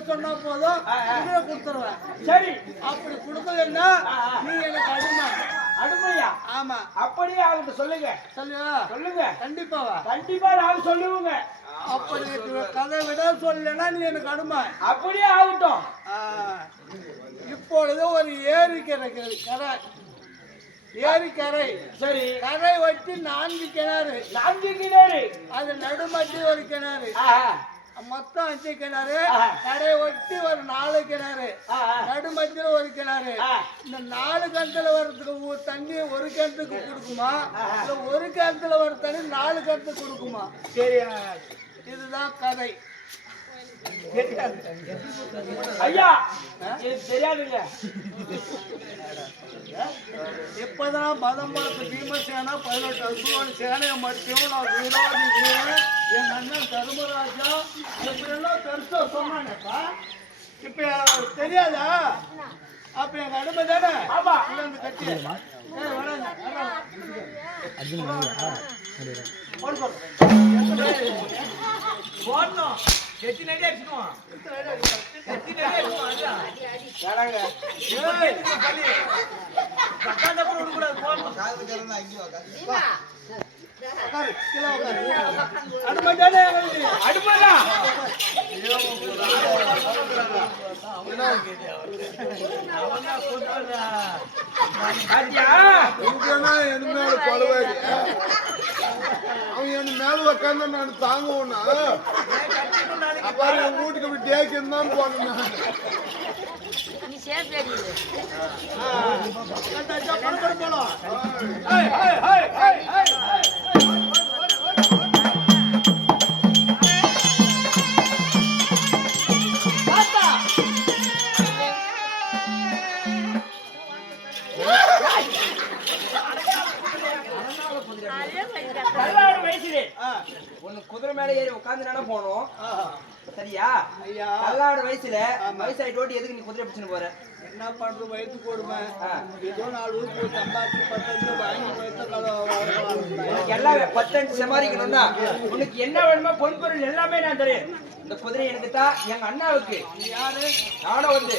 சொன்னா போதும், குதிரை கொடுத்துருவேன். சரி. அப்படி கொடுக்கலன்னா நீ எனக்கு அடிமை. அடுமையா? ஆமா, அப்படியே அவங்க சொல்லுங்க. சொல்லுவா? சொல்லுங்க. கண்டிப்பாவா? கண்டிப்பா நாங்க சொல்லுவோங்க. அப்படி கதை விட சொல்லலைன்னா நீ எனக்கு அடிமை. அப்படியே ஆகட்டும். இப்பொழுது ஒரு ஏரிக்கரை, ஏரிக்கரை. சரி, கரை வச்சு 4 கிணறு. 4 கிணறு. அது நடுமட்டி ஒரு கிணறு, மொத்தம் 5 கிணறு. கரை ஒட்டி ஒரு 4 கிணறு, நடுமத்தில ஒரு கிணறு. இந்த 4 கிணத்துல வர்றதுக்கு தண்ணி ஒரு கிணத்துக்கு கொடுக்குமா, இல்ல ஒரு கிணத்துல வர தண்ணி 4 கிணத்துக்கு கொடுக்குமா? சரி, இதுதான் கதை. ஐயா எனக்கு தெரியாதுங்க. இப்பதான் பதம் படத்து பீமசேனா 18 அசுரோட சேனையை மட்டும் நான் வீரோடி வீரன் என் அண்ணன் தர்மராஜா எப்படியெல்லாம் பெருசா சொன்னானேப்பா. இப்ப தெரியாதா? அப்ப எங்க அனுமதி தானே? ஆமா. இந்த கட்சி போடணும். எத்தி நடி அடிச்சுக்குவோம். எத்தி நடி அடிச்சுக்குவோம். வேணாங்க. பள்ளி பக்காண்ட கூட விடக்கூடாது. போடணும். அனுமதி தானே? அடுப்பதா என் மேல பரவாயில்ல, அவன் என் மேல உக்காந்து நான் தாங்குவோன்னா அப்பாரு என் வீட்டுக்கு அப்படி டேக்குன்னு தான் போனேன். போலாம். ஒண்ணு குதிரை மேல ஏறி உட்காந்து போனோம். சரியா? ஐயா, கல்லாடு வயசுல வயசாயிட்டு ஓட்டி எதுக்கு நீ குதிரை பிடிச்சுன்னு போற? என்ன பண்றது? வயிற்று கொடுமை. ஏதோ 4 ஊருக்கு சம்பாதிச்சு 10 வாங்கி உனக்கு எல்லாம் 10 சமாளிக்கணும்னா உனக்கு என்ன வேணுமோ பொன் பொருள் எல்லாமே நான் தரேன். இந்த குதிரை எனக்கு தான், எங்க அண்ணாவுக்கு. யாரு? நானும் வந்து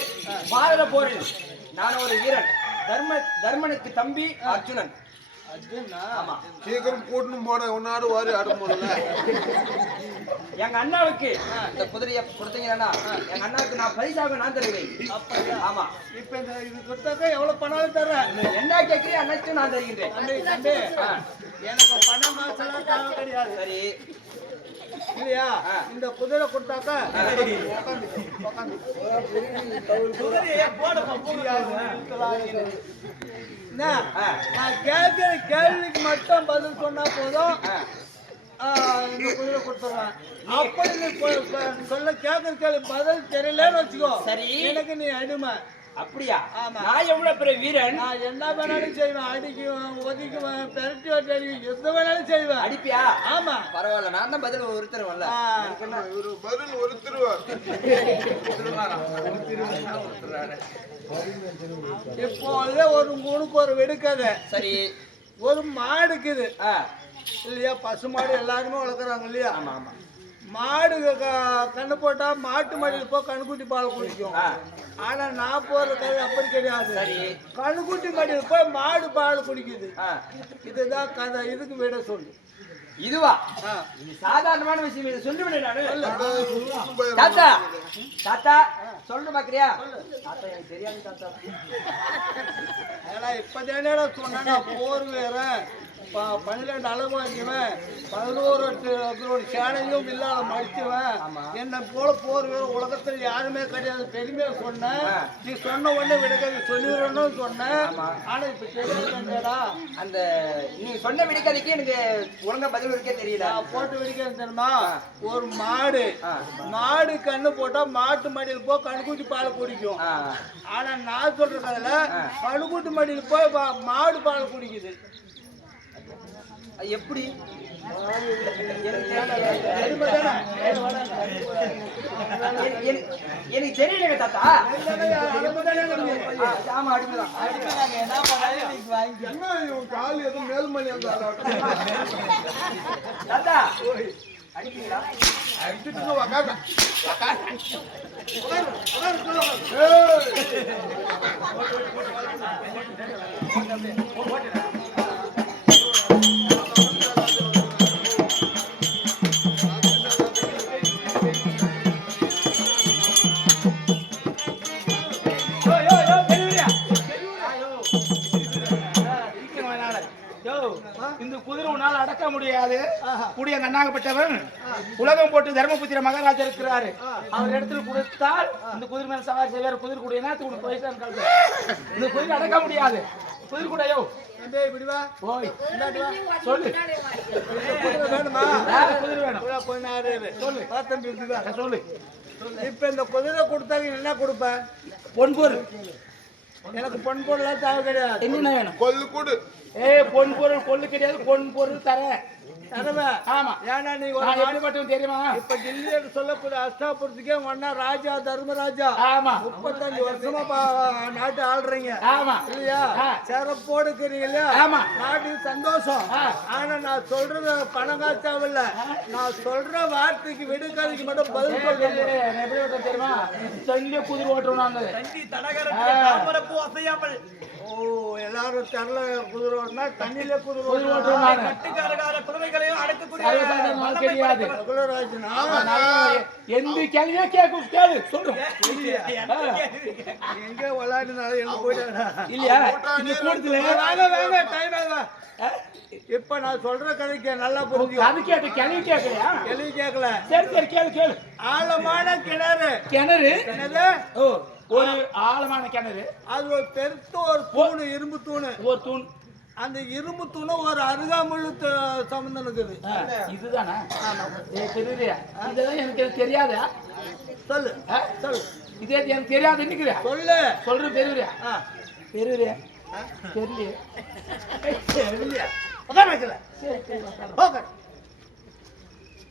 பாரத போரில் நானும் ஒரு வீரன். தர்மனுக்கு தம்பி அர்ஜுனன். ஆமா, சீக்கிரம் கூட்டணும் போன உன்னாடு வாரி அடுமுடல. எங்க அண்ணாவுக்கு இந்த குதிரையை கொடுத்தீங்கன்னா எங்க அண்ணாவுக்கு நான் பரிசாக நான் தருவேன். ஆமா, இப்ப இந்த இது கொடுத்தாக்க எவ்வளவு பணம் தர்றேன்? என்ன கேட்கிறேன் அனைத்தும் நான் தருகின்றேன். எனக்கு பணம் காசெல்லாம் தேவை கிடையாது. சரி இல்லையா? இந்த குதிரை கொடுத்தாக்க நான் கேட்கிற கேள்விக்கு மட்டும் பதில் சொன்னா போதும், இந்த குதிரை கொடுத்துருவேன். அப்படி நீ சொல்ல கேட்கிற கேள்வி பதில் தெரியலன்னு வச்சுக்கோ, சரி, எனக்கு நீ அடிமை. அப்படியா? ஆமா. நான் எவ்வளவு பெரிய வீரன். நான் என்ன வேணாலும் செய்வேன். அடிக்குவேன், ஒதுக்குவேன், பெரட்டி வட்டி அடிக்குவேன், எந்த வேணாலும் செய்வேன். அடிப்பியா? ஆமா. பரவாயில்ல, நான் தான் பதில் ஒருத்தருவல்ல. ஒரு பதில் ஒருத்தருவார். இப்போ ஒரு உனக்கு ஒரு வெடுக்கதை. சரி. ஒரு மாடு இருக்குது இல்லையா? பசு மாடு எல்லாருமே வளர்க்குறாங்க இல்லையா? ஆமா ஆமா. மாடு கண்ணு போட்டா மாட்டு மாடியில் போய் கண்ணுக்குட்டி பால் குடிக்கும். ஆனா நான் போற கதை அப்படி கிடையாது. கண்ணுக்குட்டி மாடியில் போய் மாடு பால் குடிக்குது. இதுதான் கதை. இதுக்கு விட சொல்லு. இதுவா? இது சாதாரணமான விஷயம். இதை சொல்லுவேன் நானு. தாத்தா தாத்தா சொல்லு பாக்குறியா? தாத்தா எனக்கு தெரியாது தாத்தா. ஏன்னா இப்பதானே சொன்னா போர் வேற 12 அளவு வாங்கிவேன், 11 சேனையும் இல்லாத மடிச்சுவேன். என்ன போல போர் வேற உலகத்துல யாருமே கிடையாது. பெருமையா சொன்னேன். நீ சொன்ன உடனே விடுக்கதை சொல்லிடணும்னு சொன்னேன். ஆனா இப்ப தெரியாதுடா. அந்த நீ சொன்ன விடுக்கதைக்கு எனக்கு ஒழுங்கா பதில் இருக்கே தெரியல. போட்டு விடுக்கிறது தெரியுமா? ஒரு மாடு கண்ணு போட்டா மாட்டு மடியில் போய் கண்ணுக்குட்டி பால் குடிக்கும். ஆனா நான் சொல்ற கதையில கண்ணுக்குட்டி மடியில் போய் மாடு பால் குடிக்குது. எப்படி? எனக்கு தெரியல தாத்தா. ஆமா அடிக்கலாம். கால் எதுவும் மேல்மணி அந்த தாத்தா அடிப்பீங்களா? அடிச்சுட்டு வக்காக்க. இந்த குதிரை உன்னால அடக்க முடியாது. கூடிய நன்னாகப்பட்டவன் உலகம் போட்டு தர்மபுத்திர மகாராஜா இருக்கிறாரு. அவர் இடத்துல கொடுத்தால் இந்த குதிரை மேல சவாரி செய்வார். குதிரை கூட என்ன இந்த குதிரை அடக்க முடியாது. குதிரை கூடயோ போய் சொல்லு. வேணுமா? குதிரை வேணும். கொஞ்ச நேரம் சொல்லு. சொல்லு. இப்ப இந்த குதிரை கொடுத்தாங்க என்ன கொடுப்பேன்? பொன்பொருள். எனக்கு பொன் பொருள் தேவை கிடையாது. என்ன வேணும்? கொல்லு கூடு. பொன் பொருள் கொள்ளு கிடையாது. பொன் பொருள் தரேன். ஆமா. ஏன்னா நீ தெரியுமா? இப்ப டில்லியில சொல்லக்கூடிய அஸ்தாபுரத்துக்கே ஒன்னா ராஜா தர்மராஜா. ஆமா. 35 வருஷமா நாட்டு ஆள்றீங்க. ஆமா. இல்லையா? சிறப்போடு இருக்கிறீங்க இல்லையா? ஆமா. நாட்டுக்கு சந்தோஷம். ஆனா நான் சொல்றது பணம் காய்ச்சாவில்ல. நான் சொல்ற வார்த்தைக்கு விடுக்காதுக்கு மட்டும் பதில் சொல்றேன். எப்படி ஓட்ட தெரியுமா? தண்ணியில குதிரை ஓட்டுறோம் நாங்க. ஓ எல்லாரும் தெரல குதிரை ஓட்டினா தண்ணியில குதிரை ஓட்டுறோம் நாங்க. குதிரைகளையும் அடக்கக்கூடிய எந்த கேள்வியோ கேட்கும். கேளு சொல்றோம். எங்க விளையாடுனாலும் எங்க போயிட்டாங்க இல்லையா? இந்த கூட்டத்துல டைம் இப்ப நான் சொல்ற கதைக்கு நல்லா புரிஞ்சு. அது கேட்டு கேள்வி கேட்கலையா? கேள்வி கேட்கல. சரி சரி கேளு கேளு. ஆழமான கிணறு. கிணறு என்னது? ஓ ஒரு ஆழமான கிணறு. அது ஒரு பெருத்த ஒரு தூணு, இரும்பு தூணு. ஒரு தூண். அந்த இரும்பு தூணு ஒரு அருகாமுள்ளு சம்பந்தம் இருக்குது. இதுதானா? இதெல்லாம் எனக்கு தெரியாதா? சொல்லு சொல்லு. இதே எனக்கு தெரியாது. நினைக்கிறியா? சொல்லு. சொல்றேன். பெரியவரியா? பெரியவரியா? தெரியலையா?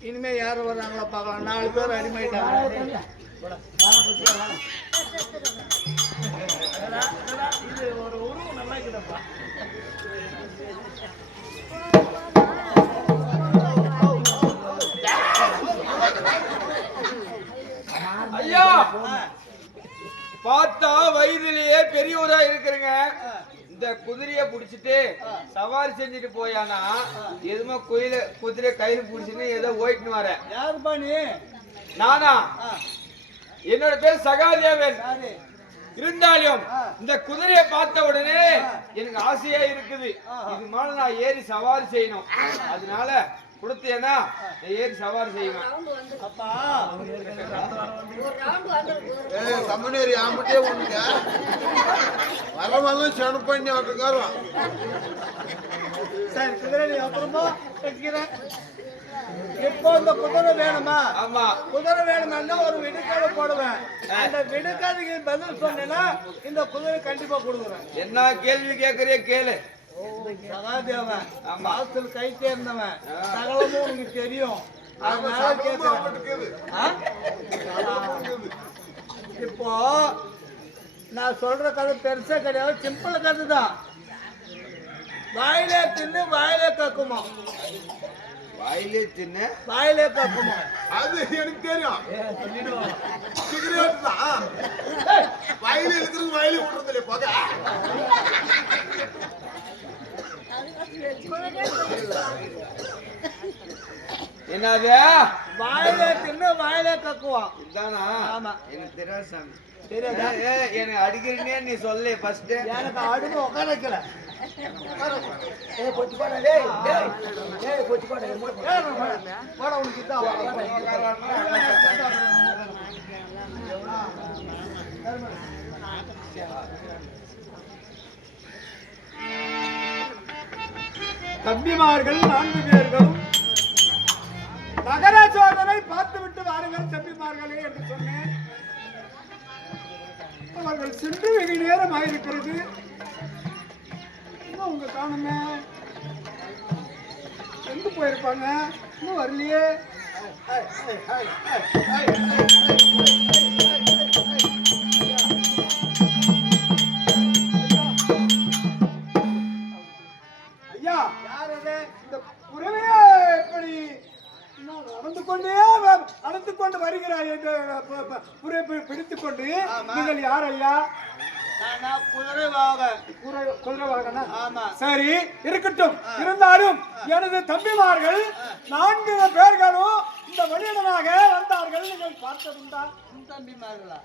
இனிமே யாரும் வர்றாங்களா பார்க்கலாம். 4 பேர் அடிமைட்டாங்க. இது ஒரு உருவம் நல்லா இருக்குதப்பா. ஐயா பார்த்தா வயதிலேயே பெரியவரா இருக்கிறங்க. இந்த குதிரைய புடிச்சிட்டு சவாரி செஞ்சுட்டு போயானா எதுமா குதிரை கையில புடிச்சுன்னு ஏதோ ஓயிட்டு வர. யாருப்பா நீ? நானா? என்னோட பேர் சகாதேவன். இருந்தாலும் இந்த குதிரையை பார்த்த உடனே எனக்கு ஆசையா இருக்குது. இது மேல நான் ஏறி சவாரி செய்யணும். அதனால கொடுத்தேனா ஏறி சவாரி செய்வேன். அப்பா கம்பெனி ஆம்பிட்டே ஒண்ணுங்க வரவெல்லாம் சென பண்ணி ஆட்டுக்காரன். சரி குதிரை நீ அப்புறமா வைக்கிறேன். இப்போ இந்த குதிரை வேணுமா? ஆமா. குதிரை வேணும்னா ஒரு விடுக்கதை போடுவேன். அந்த விடுக்கதைக்கு பதில் சொன்னேன்னா இந்த குதிரை கண்டிப்பா கொடுக்குறேன். என்ன கேள்வி கேட்கறிய கேளு. சகாதேவன் ஆமா. ஆத்துல கை தேர்ந்தவன் சகலமும் உனக்கு தெரியும். அதனால கேட்கிறேன். இப்போ நான் சொல்ற கதை பெருசா கிடையாது, சிம்பிள் கதை தான். வாயிலே தின்னு வாயிலே கக்குமா? வாயிலே தின்னு வாயிலே கக்குமா? அது எனக்கு தெரியும். சிகரெட் தான் வயல இருக்கிறது வயல விடுறது போக. என்னது? வாயிலே தின்னு வாயிலே கக்குவான். இதானா? ஆமா. எனக்கு தெரியாது சாமி. தெரியாதா? எனக்கு அடிக்கிறீனே நீ சொல்லு ஃபர்ஸ்ட். எனக்கு அடுப்பு உட்கார வைக்கல. தம்பிமார்கள் 4 பேர்களும் மகர சோதனை பார்த்துவிட்டு வாருங்கள் தம்பிமார்களே என்று சொன்னேன். அவர்கள் சென்று வெகு நேரம் ஆயிருக்கிறது. இன்னும் உங்க காணுமே, எங்க போயிருப்பாங்க? இன்னும் வரலையே. ஐயா யார் அது? இந்த புறவையா எப்படி நடந்து கொண்டு வருகிறாய் என்று புரை பிடித்துக் கொண்டு நீங்கள் யார் ஐயா? குதிரை வாகன. சரி இருக்கட்டும். இருந்தாலும் எனது தம்பிமார்கள் 4 பேர்களும் இந்த வழியிடமாக வந்தார்கள். நீங்கள் பார்த்ததுண்டா? தம்பிமார்களா?